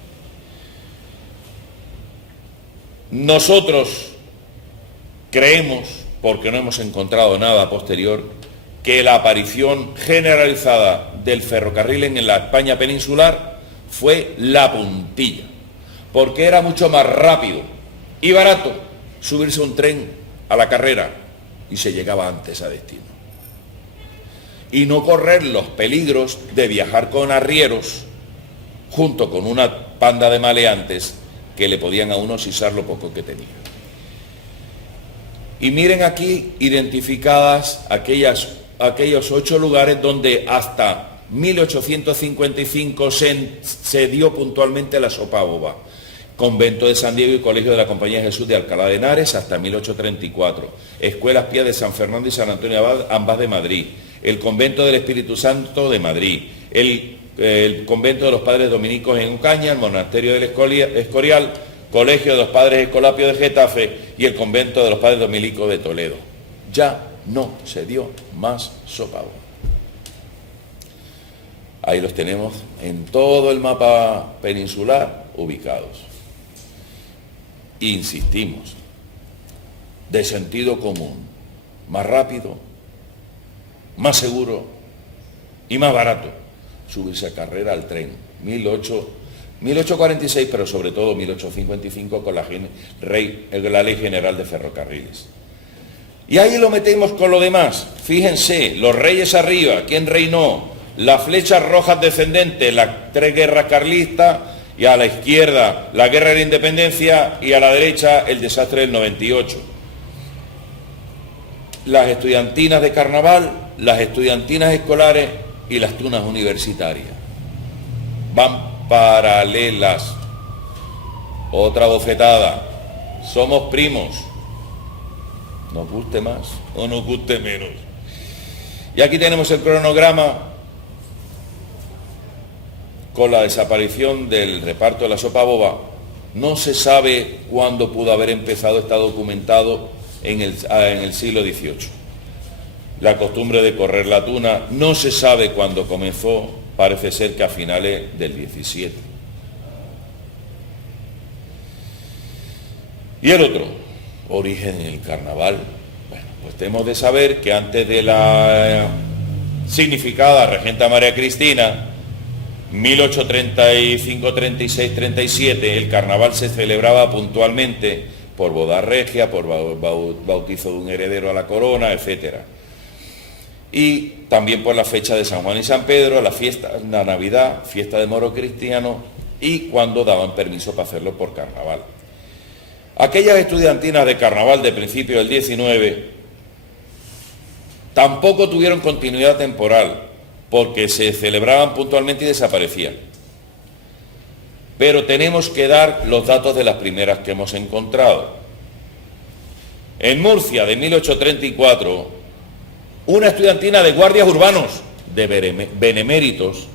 Nosotros creemos, porque no hemos encontrado nada posterior, que la aparición generalizada del ferrocarril en la España peninsular fue la puntilla, porque era mucho más rápido y barato subirse a un tren a la carrera y se llegaba antes a destino. Y no correr los peligros de viajar con arrieros junto con una panda de maleantes que le podían a uno sisar lo poco que tenía. Y miren aquí identificadas aquellos 8 lugares donde hasta 1855 se dio puntualmente la sopa boba. Convento de San Diego y Colegio de la Compañía de Jesús de Alcalá de Henares hasta 1834. Escuelas Pías de San Fernando y San Antonio Abad, ambas de Madrid. El Convento del Espíritu Santo de Madrid. El Convento de los Padres Dominicos en Ocaña, el Monasterio del Escorial, Colegio de los Padres Escolapios de Getafe y el Convento de los Padres Dominicos de Toledo. Ya no se dio más sopa boba. Ahí los tenemos en todo el mapa peninsular ubicados. Insistimos, de sentido común, más rápido, más seguro y más barato subirse a carrera al tren. 1846, pero sobre todo 1855 con la Ley General de Ferrocarriles. Y ahí lo metemos con lo demás. Fíjense, los reyes arriba, ¿quién reinó? Las flechas rojas descendentes, las 3 guerras carlistas, y a la izquierda la guerra de la independencia y a la derecha el desastre del 98. Las estudiantinas de carnaval, las estudiantinas escolares y las tunas universitarias. Van paralelas. Otra bofetada. Somos primos. Nos guste más o nos guste menos. Y aquí tenemos el cronograma con la desaparición del reparto de la sopa boba No se sabe cuándo pudo haber empezado, está documentado en el siglo XVIII. La costumbre de correr la tuna no se sabe cuándo comenzó, parece ser que a finales del XVII. Y el otro, origen del carnaval. Bueno, pues tenemos de saber que antes de la significada Regenta María Cristina, 1835, 36, 37, el carnaval se celebraba puntualmente por boda regia, por bautizo de un heredero a la corona, etcétera. Y también por la fecha de San Juan y San Pedro, la Navidad, fiesta de moro cristiano, y cuando daban permiso para hacerlo por carnaval. Aquellas estudiantinas de carnaval de principio del 19 tampoco tuvieron continuidad temporal, porque se celebraban puntualmente y desaparecían. Pero tenemos que dar los datos de las primeras que hemos encontrado. En Murcia, de 1834, una estudiantina de guardias urbanos, de beneméritos,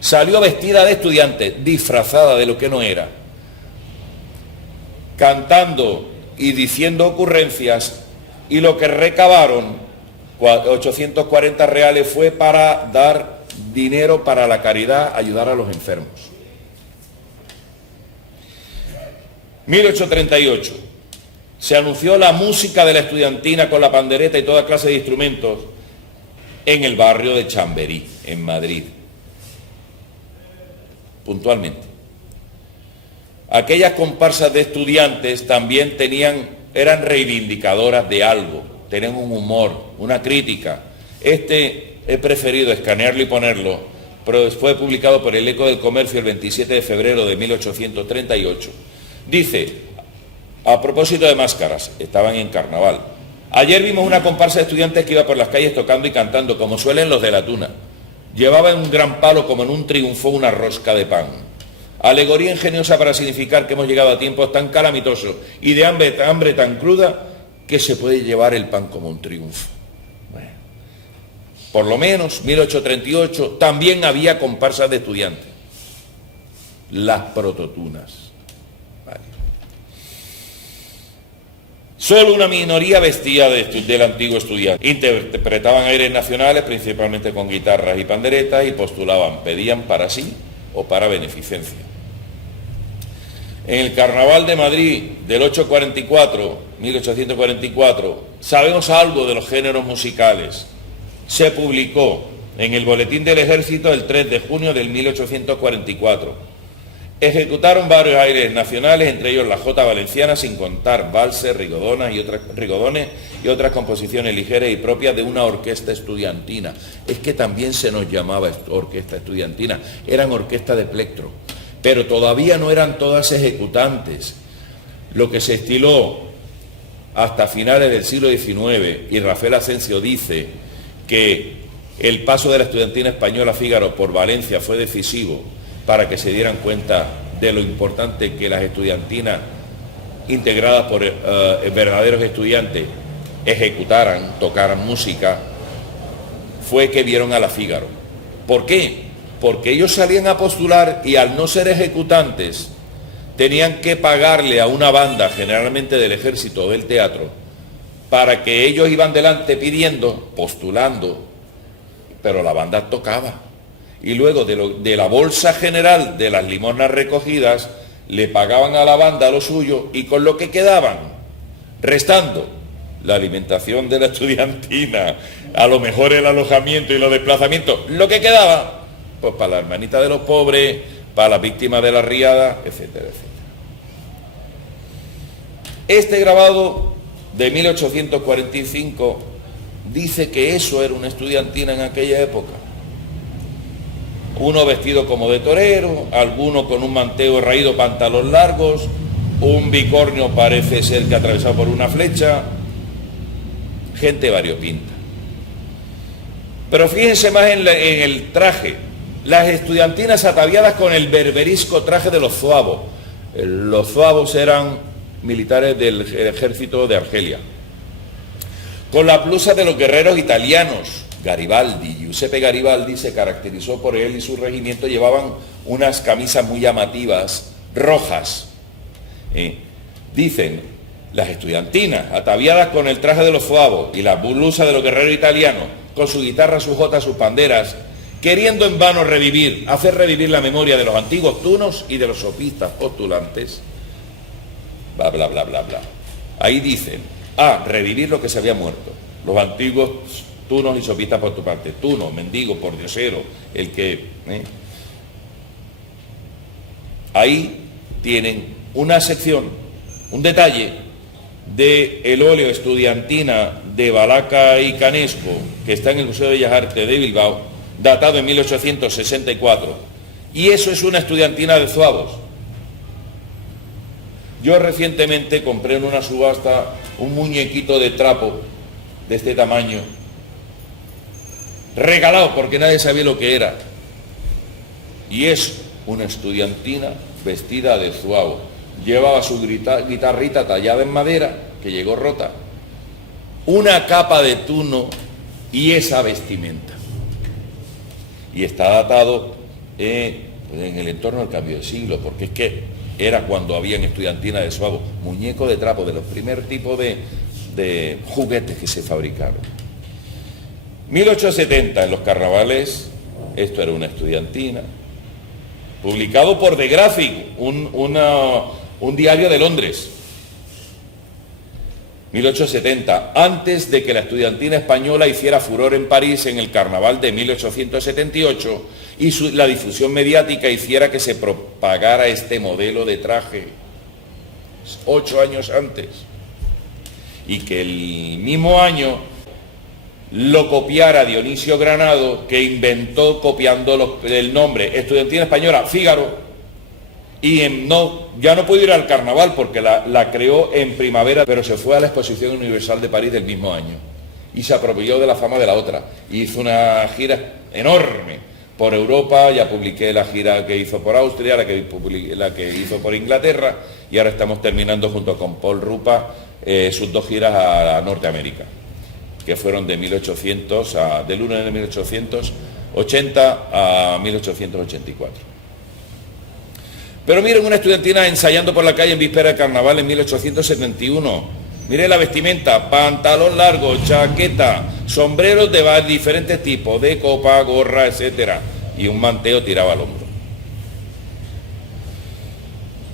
salió vestida de estudiante, disfrazada de lo que no era, cantando y diciendo ocurrencias, y lo que recabaron, 840 reales, fue para dar dinero para la caridad, ayudar a los enfermos. 1838, se anunció la música de la estudiantina con la pandereta y toda clase de instrumentos en el barrio de Chamberí, en Madrid, puntualmente. Aquellas comparsas de estudiantes también eran reivindicadoras de algo, tenían un humor, una crítica. He preferido escanearlo y ponerlo, pero fue publicado por el Eco del Comercio el 27 de febrero de 1838. Dice, a propósito de máscaras, estaban en carnaval. Ayer vimos una comparsa de estudiantes que iba por las calles tocando y cantando, como suelen los de la tuna. Llevaba en un gran palo, como en un triunfo, una rosca de pan. Alegoría ingeniosa para significar que hemos llegado a tiempos tan calamitosos y de hambre tan cruda que se puede llevar el pan como un triunfo. Bueno, por lo menos 1838 también había comparsas de estudiantes, las prototunas. Vale. Solo una minoría vestía del antiguo estudiante. Interpretaban aires nacionales, principalmente con guitarras y panderetas, y postulaban, pedían para sí o para beneficencia. En el Carnaval de Madrid del 1844, sabemos algo de los géneros musicales. Se publicó en el Boletín del Ejército el 3 de junio del 1844. Ejecutaron varios aires nacionales, entre ellos la jota valenciana, sin contar valses, rigodones y otras composiciones ligeras y propias de una orquesta estudiantina. Es que también se nos llamaba orquesta estudiantina, eran orquesta de plectro, pero todavía no eran todas ejecutantes. Lo que se estiló hasta finales del siglo XIX, y Rafael Asensio dice que el paso de la estudiantina española Fígaro por Valencia fue decisivo para que se dieran cuenta de lo importante que las estudiantinas integradas por verdaderos estudiantes ejecutaran, tocaran música, fue que vieron a la Fígaro. ¿Por qué? Porque ellos salían a postular y al no ser ejecutantes tenían que pagarle a una banda, generalmente del ejército o del teatro, para que ellos iban delante pidiendo, postulando, pero la banda tocaba. Y luego de la bolsa general de las limosnas recogidas, le pagaban a la banda lo suyo, y con lo que quedaban, restando la alimentación de la estudiantina, a lo mejor el alojamiento y los desplazamientos, lo que quedaba, pues para la hermanita de los pobres, para las víctimas de la riada, etcétera, etcétera. Este grabado de 1845 dice que eso era una estudiantina en aquella época. Uno vestido como de torero, alguno con un manteo raído, pantalón largos, un bicornio parece ser que atravesado por una flecha, gente variopinta. Pero fíjense más en el traje, las estudiantinas ataviadas con el berberisco traje de los zuavos. Los zuavos eran militares del ejército de Argelia, con la blusa de los guerreros italianos. Garibaldi, Giuseppe Garibaldi se caracterizó por él y su regimiento, llevaban unas camisas muy llamativas, rojas, Dicen, las estudiantinas, ataviadas con el traje de los zuavos y las blusas de los guerreros italianos, con su guitarra, sus jotas, sus panderas, queriendo en vano hacer revivir la memoria de los antiguos tunos y de los sopistas postulantes, bla, bla, bla, bla, bla. Ahí dicen, revivir lo que se había muerto, los antiguos tunos y sopistas postulantes, tuno, mendigo, pordiosero, el que... Ahí tienen una sección, un detalle del óleo estudiantina de Balaca y Canesco, que está en el Museo de Bellas Artes de Bilbao, datado en 1864. Y eso es una estudiantina de zuavos. Yo recientemente compré en una subasta un muñequito de trapo de este tamaño, regalado porque nadie sabía lo que era. Y es una estudiantina vestida de zuavo. Llevaba su guitarrita tallada en madera, que llegó rota, una capa de tuno y esa vestimenta. Y está datado en el entorno del cambio de siglo, porque es que era cuando habían estudiantina de zuavo, muñeco de trapo, de los primeros tipos de juguetes que se fabricaron. 1870, en los carnavales, esto era una estudiantina, publicado por The Graphic, un diario de Londres. 1870, antes de que la estudiantina española hiciera furor en París en el carnaval de 1878 y la difusión mediática hiciera que se propagara este modelo de traje 8 años antes, y que el mismo año lo copiara Dionisio Granado, que inventó copiando el nombre estudiantina española Fígaro, y ya no pudo ir al carnaval porque la creó en primavera, pero se fue a la Exposición Universal de París del mismo año y se apropió de la fama de la otra. Hizo una gira enorme por Europa, ya publiqué la gira que hizo por Austria, la que hizo por Inglaterra, y ahora estamos terminando junto con Paul Rupa sus 2 giras a Norteamérica, que fueron del 1 de 1880 a 1884. Pero miren una estudiantina ensayando por la calle en víspera de carnaval en 1871. Miren la vestimenta, pantalón largo, chaqueta, sombreros de diferentes tipos, de copa, gorra, etcétera, y un manteo tirado al hombro.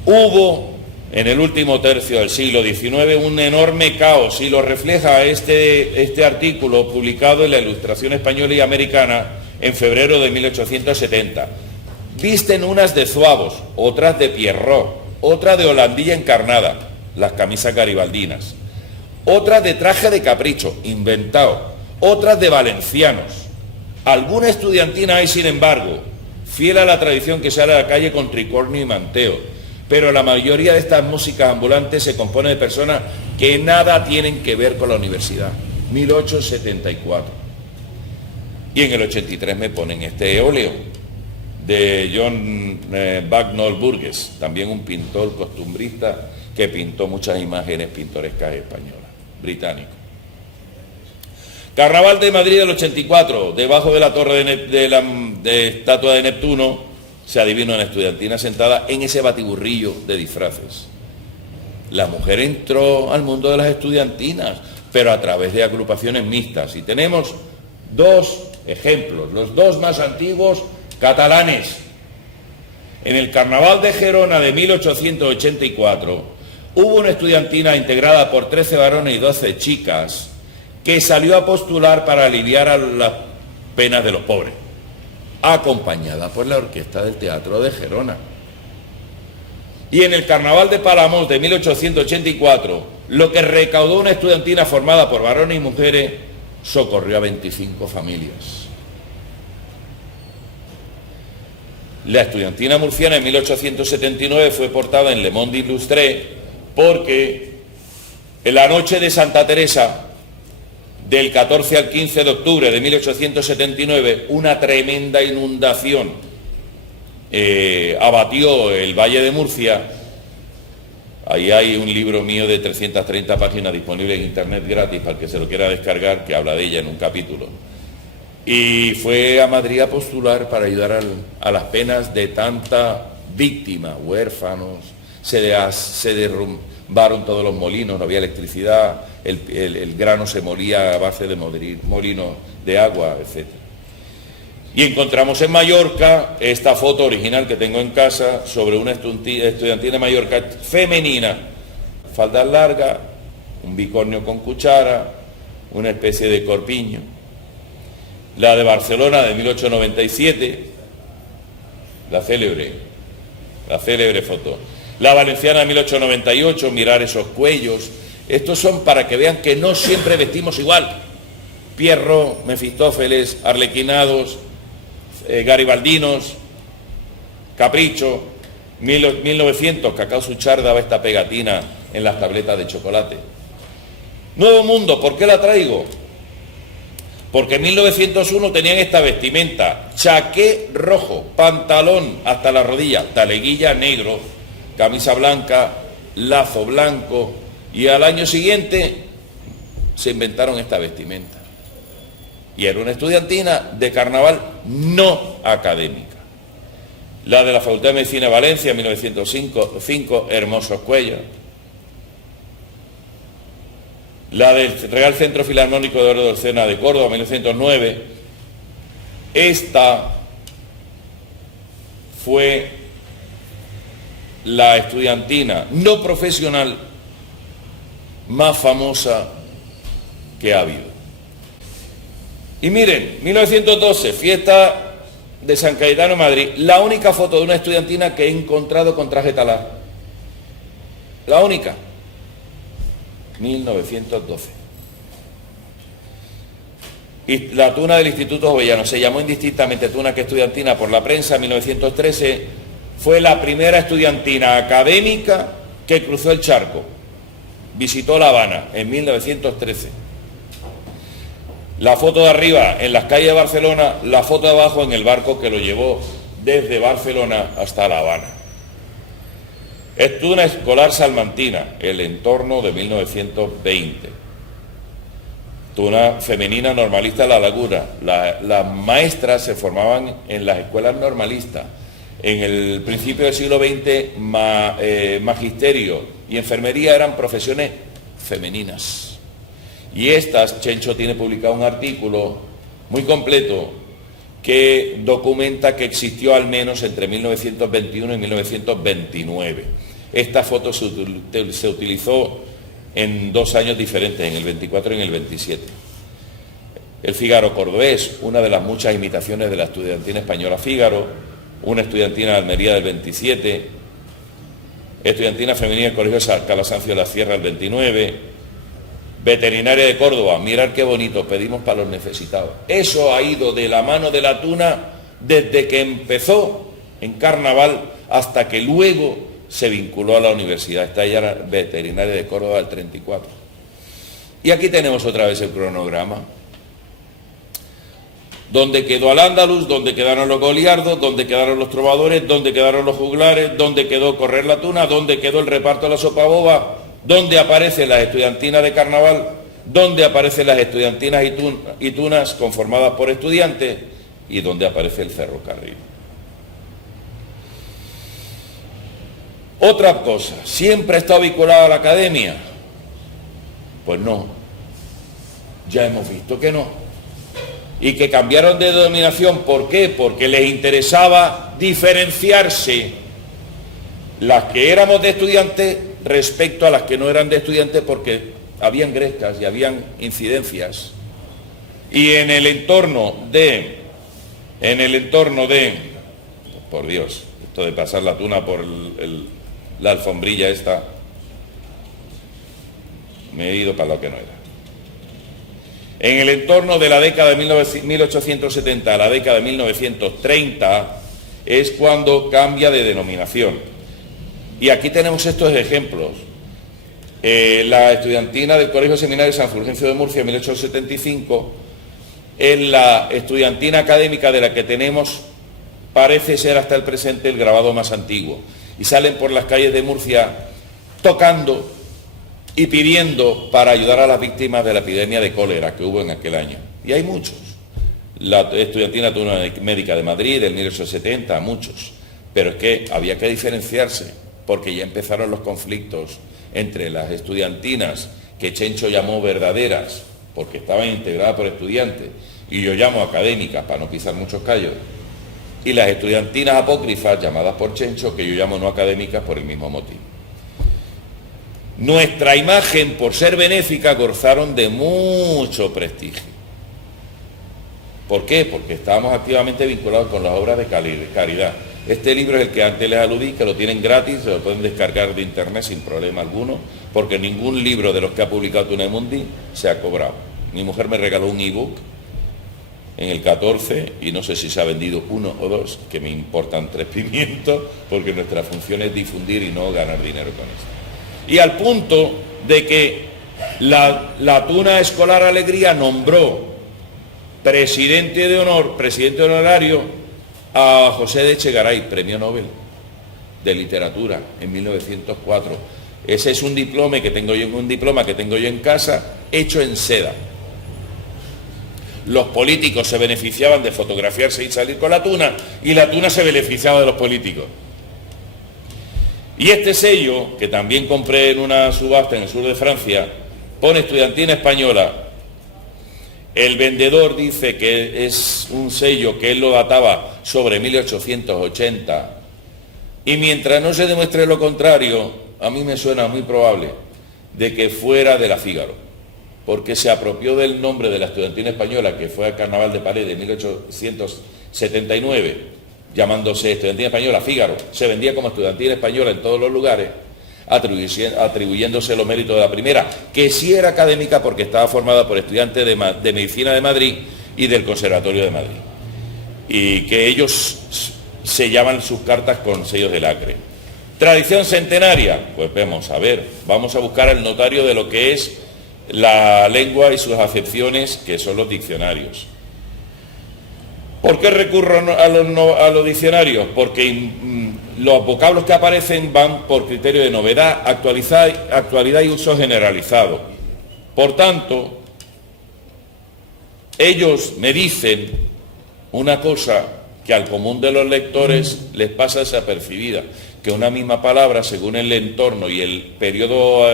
Hubo en el último tercio del siglo XIX un enorme caos, y lo refleja este artículo publicado en la Ilustración Española y Americana en febrero de 1870. Visten unas de zuavos, otras de pierrot, otras de holandilla encarnada, las camisas garibaldinas, otras de traje de capricho, inventado, otras de valencianos. Alguna estudiantina hay, sin embargo, fiel a la tradición que sale a la calle con tricornio y manteo, pero la mayoría de estas músicas ambulantes se compone de personas que nada tienen que ver con la universidad. 1874. Y en el 83 me ponen este óleo de John Bagnall Burgess, también un pintor costumbrista que pintó muchas imágenes pintorescas españolas, británico. Carnaval de Madrid del 84, debajo de la torre de estatua de Neptuno, se adivina una estudiantina sentada en ese batiburrillo de disfraces. La mujer entró al mundo de las estudiantinas, pero a través de agrupaciones mixtas. Y tenemos 2 ejemplos, los 2 más antiguos catalanes. En el Carnaval de Gerona de 1884 hubo una estudiantina integrada por 13 varones y 12 chicas que salió a postular para aliviar a las penas de los pobres, acompañada por la orquesta del Teatro de Gerona. Y en el Carnaval de Palamos de 1884, lo que recaudó una estudiantina formada por varones y mujeres socorrió a 25 familias. La estudiantina murciana en 1879 fue portada en Le Monde Illustré porque en la noche de Santa Teresa, del 14 al 15 de octubre de 1879, una tremenda inundación abatió el Valle de Murcia. Ahí hay un libro mío de 330 páginas disponible en internet gratis para el que se lo quiera descargar, que habla de ella en un capítulo. Y fue a Madrid a postular para ayudar a las penas de tanta víctima, huérfanos, se derrumbaron todos los molinos, no había electricidad, el grano se molía a base de molinos de agua, etc. Y encontramos en Mallorca esta foto original que tengo en casa sobre una estudiantina de Mallorca femenina, faldas largas, un bicornio con cuchara, una especie de corpiño. La de Barcelona de 1897, la célebre foto. La valenciana de 1898, mirar esos cuellos. Estos son para que vean que no siempre vestimos igual. Pierro, Mefistófeles, arlequinados, garibaldinos, capricho. 1900, Cacao Suchard daba esta pegatina en las tabletas de chocolate. Nuevo Mundo, ¿por qué la traigo? Porque en 1901 tenían esta vestimenta: chaqué rojo, pantalón hasta la rodilla, taleguilla negro, camisa blanca, lazo blanco, y al año siguiente se inventaron esta vestimenta. Y era una estudiantina de carnaval no académica. La de la Facultad de Medicina de Valencia, 1905, hermosos cuellos. La del Real Centro Filarmónico de Oro de Orcena de Córdoba, 1909. Esta fue la estudiantina no profesional más famosa que ha habido. Y miren, 1912, fiesta de San Cayetano en Madrid, la única foto de una estudiantina que he encontrado con traje talar. La única. 1912. Y la tuna del Instituto Jovellanos, se llamó indistintamente tuna que estudiantina por la prensa. En 1913 fue la primera estudiantina académica que cruzó el charco, visitó La Habana en 1913. La foto de arriba en las calles de Barcelona, la foto de abajo en el barco que lo llevó desde Barcelona hasta La Habana. Es tuna escolar salmantina, el entorno de 1920. Tuna femenina normalista de La Laguna. Las maestras se formaban en las escuelas normalistas. En el principio del siglo XX, magisterio y enfermería eran profesiones femeninas. Y estas, Chencho tiene publicado un artículo muy completo que documenta que existió al menos entre 1921 y 1929. Esta foto se utilizó en 2 años diferentes, en el 24 y en el 27. El Fígaro cordobés, una de las muchas imitaciones de la estudiantina española Fígaro, una estudiantina de Almería del 27, estudiantina femenina del Colegio Calasancio de la Sierra del 29, veterinaria de Córdoba, mirad qué bonito, pedimos para los necesitados. Eso ha ido de la mano de la tuna desde que empezó en carnaval hasta que luego se vinculó a la universidad. Está ella veterinaria de Córdoba del 34. Y aquí tenemos otra vez el cronograma. Donde quedó Al-Ándalus, donde quedaron los goliardos, donde quedaron los trovadores, donde quedaron los juglares, donde quedó correr la tuna, donde quedó el reparto de la sopa boba, donde aparecen las estudiantinas de carnaval, donde aparecen las estudiantinas y tunas conformadas por estudiantes, y donde aparece el ferrocarril. Otra cosa, ¿siempre ha estado vinculada a la academia? Pues no, ya hemos visto que no. Y que cambiaron de denominación, ¿por qué? Porque les interesaba diferenciarse las que éramos de estudiantes respecto a las que no eran de estudiantes, porque habían grescas y habían incidencias. Y en el entorno de, por Dios, esto de pasar la tuna por la alfombrilla esta, me he ido para lo que no era. En el entorno de la década de 1870 a la década de 1930 es cuando cambia de denominación. Y aquí tenemos estos ejemplos. La estudiantina del Colegio Seminario San Fulgencio de Murcia, 1875, es la estudiantina académica de la que tenemos, parece ser hasta el presente, el grabado más antiguo. Y salen por las calles de Murcia tocando y pidiendo para ayudar a las víctimas de la epidemia de cólera que hubo en aquel año. Y hay muchos. La estudiantina médica de Madrid, del 1870, muchos. Pero es que había que diferenciarse. porque ya empezaron los conflictos entre las estudiantinas, que Chencho llamó verdaderas, porque estaban integradas por estudiantes, y yo llamo académicas, para no pisar muchos callos, y las estudiantinas apócrifas, llamadas por Chencho, que yo llamo no académicas por el mismo motivo. Nuestra imagen, por ser benéfica, gozaron de mucho prestigio. ¿Por qué? Porque estábamos activamente vinculados con las obras de caridad. Este libro es el que antes les aludí, que lo tienen gratis, se lo pueden descargar de internet sin problema alguno, porque ningún libro de los que ha publicado Tunemundi se ha cobrado. Mi mujer me regaló un ebook en el 14 y no sé si se ha vendido 1 o 2, que me importan 3 pimientos, porque nuestra función es difundir y no ganar dinero con esto. Y al punto de que la Tuna Escolar Alegría nombró presidente de honor, presidente honorario, a José de Echegaray, premio Nobel de literatura en 1904. Ese es un diploma que tengo yo en casa, hecho en seda. Los políticos se beneficiaban de fotografiarse y salir con la Tuna, y la Tuna se beneficiaba de los políticos. Y este sello, que también compré en una subasta en el sur de Francia, pone Estudiantina Española. El vendedor dice que es un sello que él lo databa sobre 1880, y mientras no se demuestre lo contrario, a mí me suena muy probable de que fuera de la Fígaro, porque se apropió del nombre de la Estudiantina Española, que fue al Carnaval de París de 1879, llamándose Estudiantina Española Fígaro. Se vendía como Estudiantina Española en todos los lugares, atribuyéndose los méritos de la primera, que sí era académica porque estaba formada por estudiantes de Medicina de Madrid y del Conservatorio de Madrid, y que ellos sellaban sus cartas con sellos de lacre. Tradición centenaria, pues vamos a buscar el notario de lo que es la lengua y sus acepciones, que son los diccionarios. ¿Por qué recurro a los diccionarios? Porque los vocablos que aparecen van por criterio de novedad, actualidad y uso generalizado. Por tanto, ellos me dicen una cosa que al común de los lectores les pasa desapercibida, que una misma palabra, según el entorno y el periodo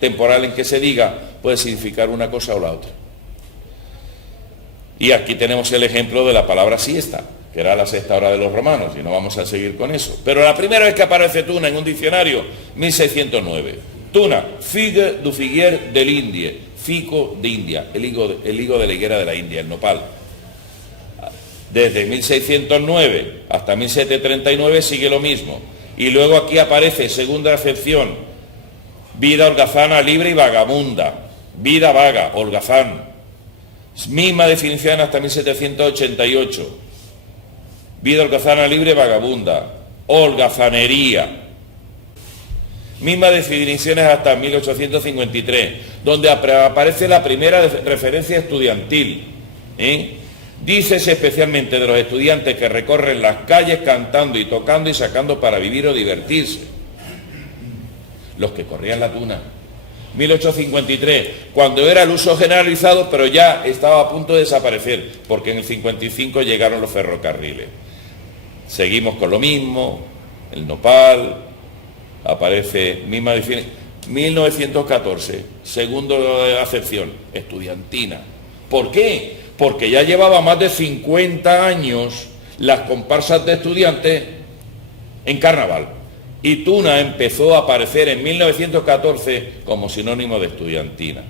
temporal en que se diga, puede significar una cosa o la otra. Y aquí tenemos el ejemplo de la palabra siesta, que era la sexta hora de los romanos, y no vamos a seguir con eso. Pero la primera vez que aparece tuna en un diccionario, 1609. Tuna, figue du figuier de l'Indie, fico de India, el higo de la higuera de la India, el nopal. Desde 1609 hasta 1739 sigue lo mismo. Y luego aquí aparece, segunda acepción, vida holgazana, libre y vagamunda. Vida vaga, holgazán. Misma definición hasta 1788. Vida holgazana, libre, vagabunda. Holgazanería. Mismas definiciones hasta 1853, donde aparece la primera referencia estudiantil. Dícese especialmente de los estudiantes que recorren las calles cantando y tocando y sacando para vivir o divertirse. Los que corrían la tuna. 1853, cuando era el uso generalizado, pero ya estaba a punto de desaparecer, porque en el 55 llegaron los ferrocarriles. Seguimos con lo mismo, el nopal, aparece misma definición. 1914, segunda acepción, estudiantina. ¿Por qué? Porque ya llevaba más de 50 años las comparsas de estudiantes en carnaval. Y tuna empezó a aparecer en 1914 como sinónimo de estudiantina.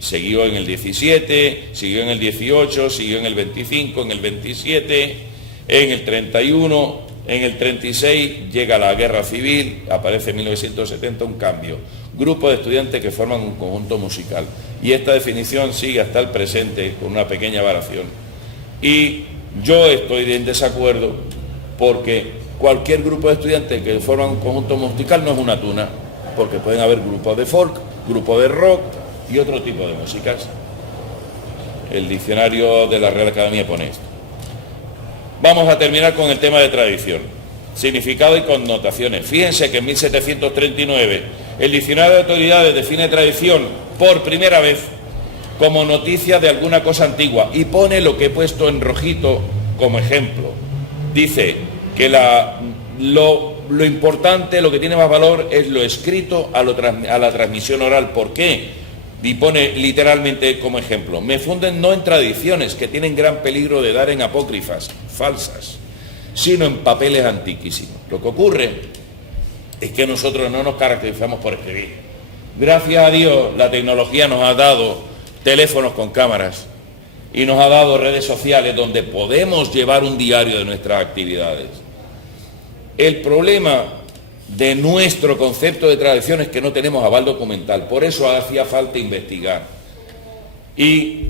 Siguió en el 17, siguió en el 18, siguió en el 25, en el 27, en el 31, en el 36 llega la guerra civil, aparece en 1970 un cambio. Grupo de estudiantes que forman un conjunto musical. Y esta definición sigue hasta el presente con una pequeña variación. Y yo estoy en desacuerdo porque cualquier grupo de estudiantes que forman un conjunto musical no es una tuna, porque pueden haber grupos de folk, grupos de rock y otro tipo de músicas. El diccionario de la Real Academia pone esto. Vamos a terminar con el tema de tradición, significado y connotaciones. Fíjense que en 1739 el diccionario de autoridades define tradición por primera vez como noticia de alguna cosa antigua y pone lo que he puesto en rojito como ejemplo. Dice que lo lo importante, lo que tiene más valor es lo escrito a la transmisión oral. ¿Por qué? Y pone literalmente como ejemplo: me funden no en tradiciones que tienen gran peligro de dar en apócrifas, falsas, sino en papeles antiquísimos. Lo que ocurre es que nosotros no nos caracterizamos por escribir. Gracias a Dios la tecnología nos ha dado teléfonos con cámaras y nos ha dado redes sociales donde podemos llevar un diario de nuestras actividades. El problema de nuestro concepto de tradición es que no tenemos aval documental, por eso hacía falta investigar. Y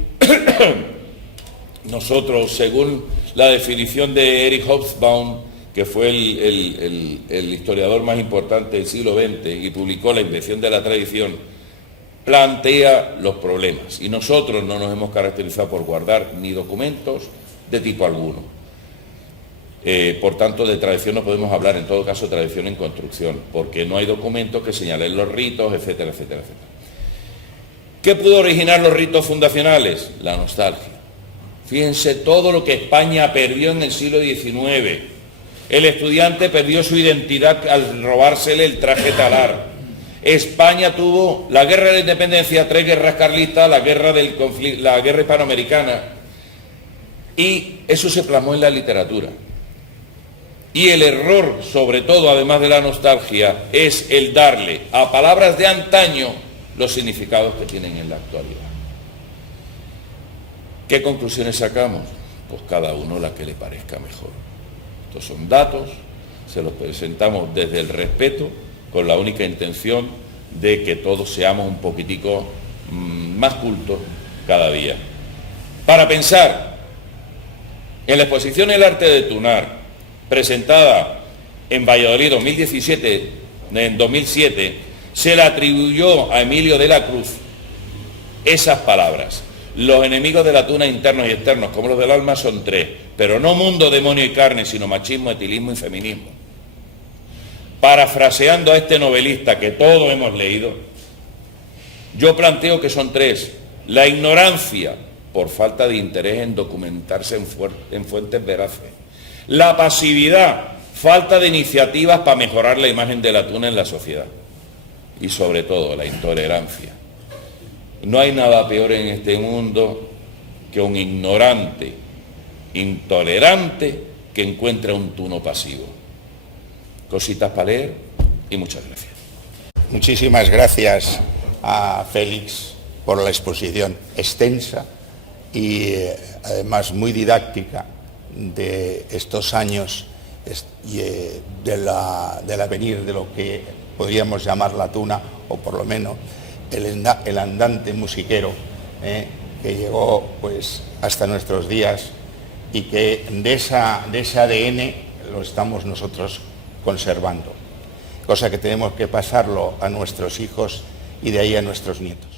nosotros, según la definición de Eric Hobsbawm, que fue el historiador más importante del siglo XX y publicó La invención de la tradición, plantea los problemas. Y nosotros no nos hemos caracterizado por guardar ni documentos de tipo alguno. Por tanto, de tradición no podemos hablar, en todo caso, tradición en construcción, porque no hay documentos que señalen los ritos, etcétera, etcétera, etcétera. ¿Qué pudo originar los ritos fundacionales? La nostalgia. Fíjense todo lo que España perdió en el siglo XIX. El estudiante perdió su identidad al robársele el traje talar. España tuvo la guerra de la independencia, 3 guerras carlistas, la guerra hispanoamericana, y eso se plasmó en la literatura. Y el error, sobre todo, además de la nostalgia, es el darle a palabras de antaño los significados que tienen en la actualidad. ¿Qué conclusiones sacamos? Pues cada uno la que le parezca mejor. Estos son datos, se los presentamos desde el respeto, con la única intención de que todos seamos un poquitico más cultos cada día. Para pensar, en la exposición El arte de tunar, presentada en Valladolid en 2007, se le atribuyó a Emilio de la Cruz esas palabras: los enemigos de la tuna internos y externos, como los del alma, son 3, pero no mundo, demonio y carne, sino machismo, etilismo y feminismo. Parafraseando a este novelista que todos hemos leído, yo planteo que son 3. La ignorancia, por falta de interés en documentarse en fuentes veraces. La pasividad, falta de iniciativas para mejorar la imagen de la tuna en la sociedad. Y sobre todo, la intolerancia. No hay nada peor en este mundo que un ignorante, intolerante, que encuentra un tuno pasivo. Cositas para leer y muchas gracias. Muchísimas gracias a Félix por la exposición extensa y además muy didáctica de estos años y del avenir de lo que podríamos llamar la tuna, o por lo menos el andante musiquero que llegó pues hasta nuestros días, y que de ese ADN lo estamos nosotros conservando, cosa que tenemos que pasarlo a nuestros hijos y de ahí a nuestros nietos.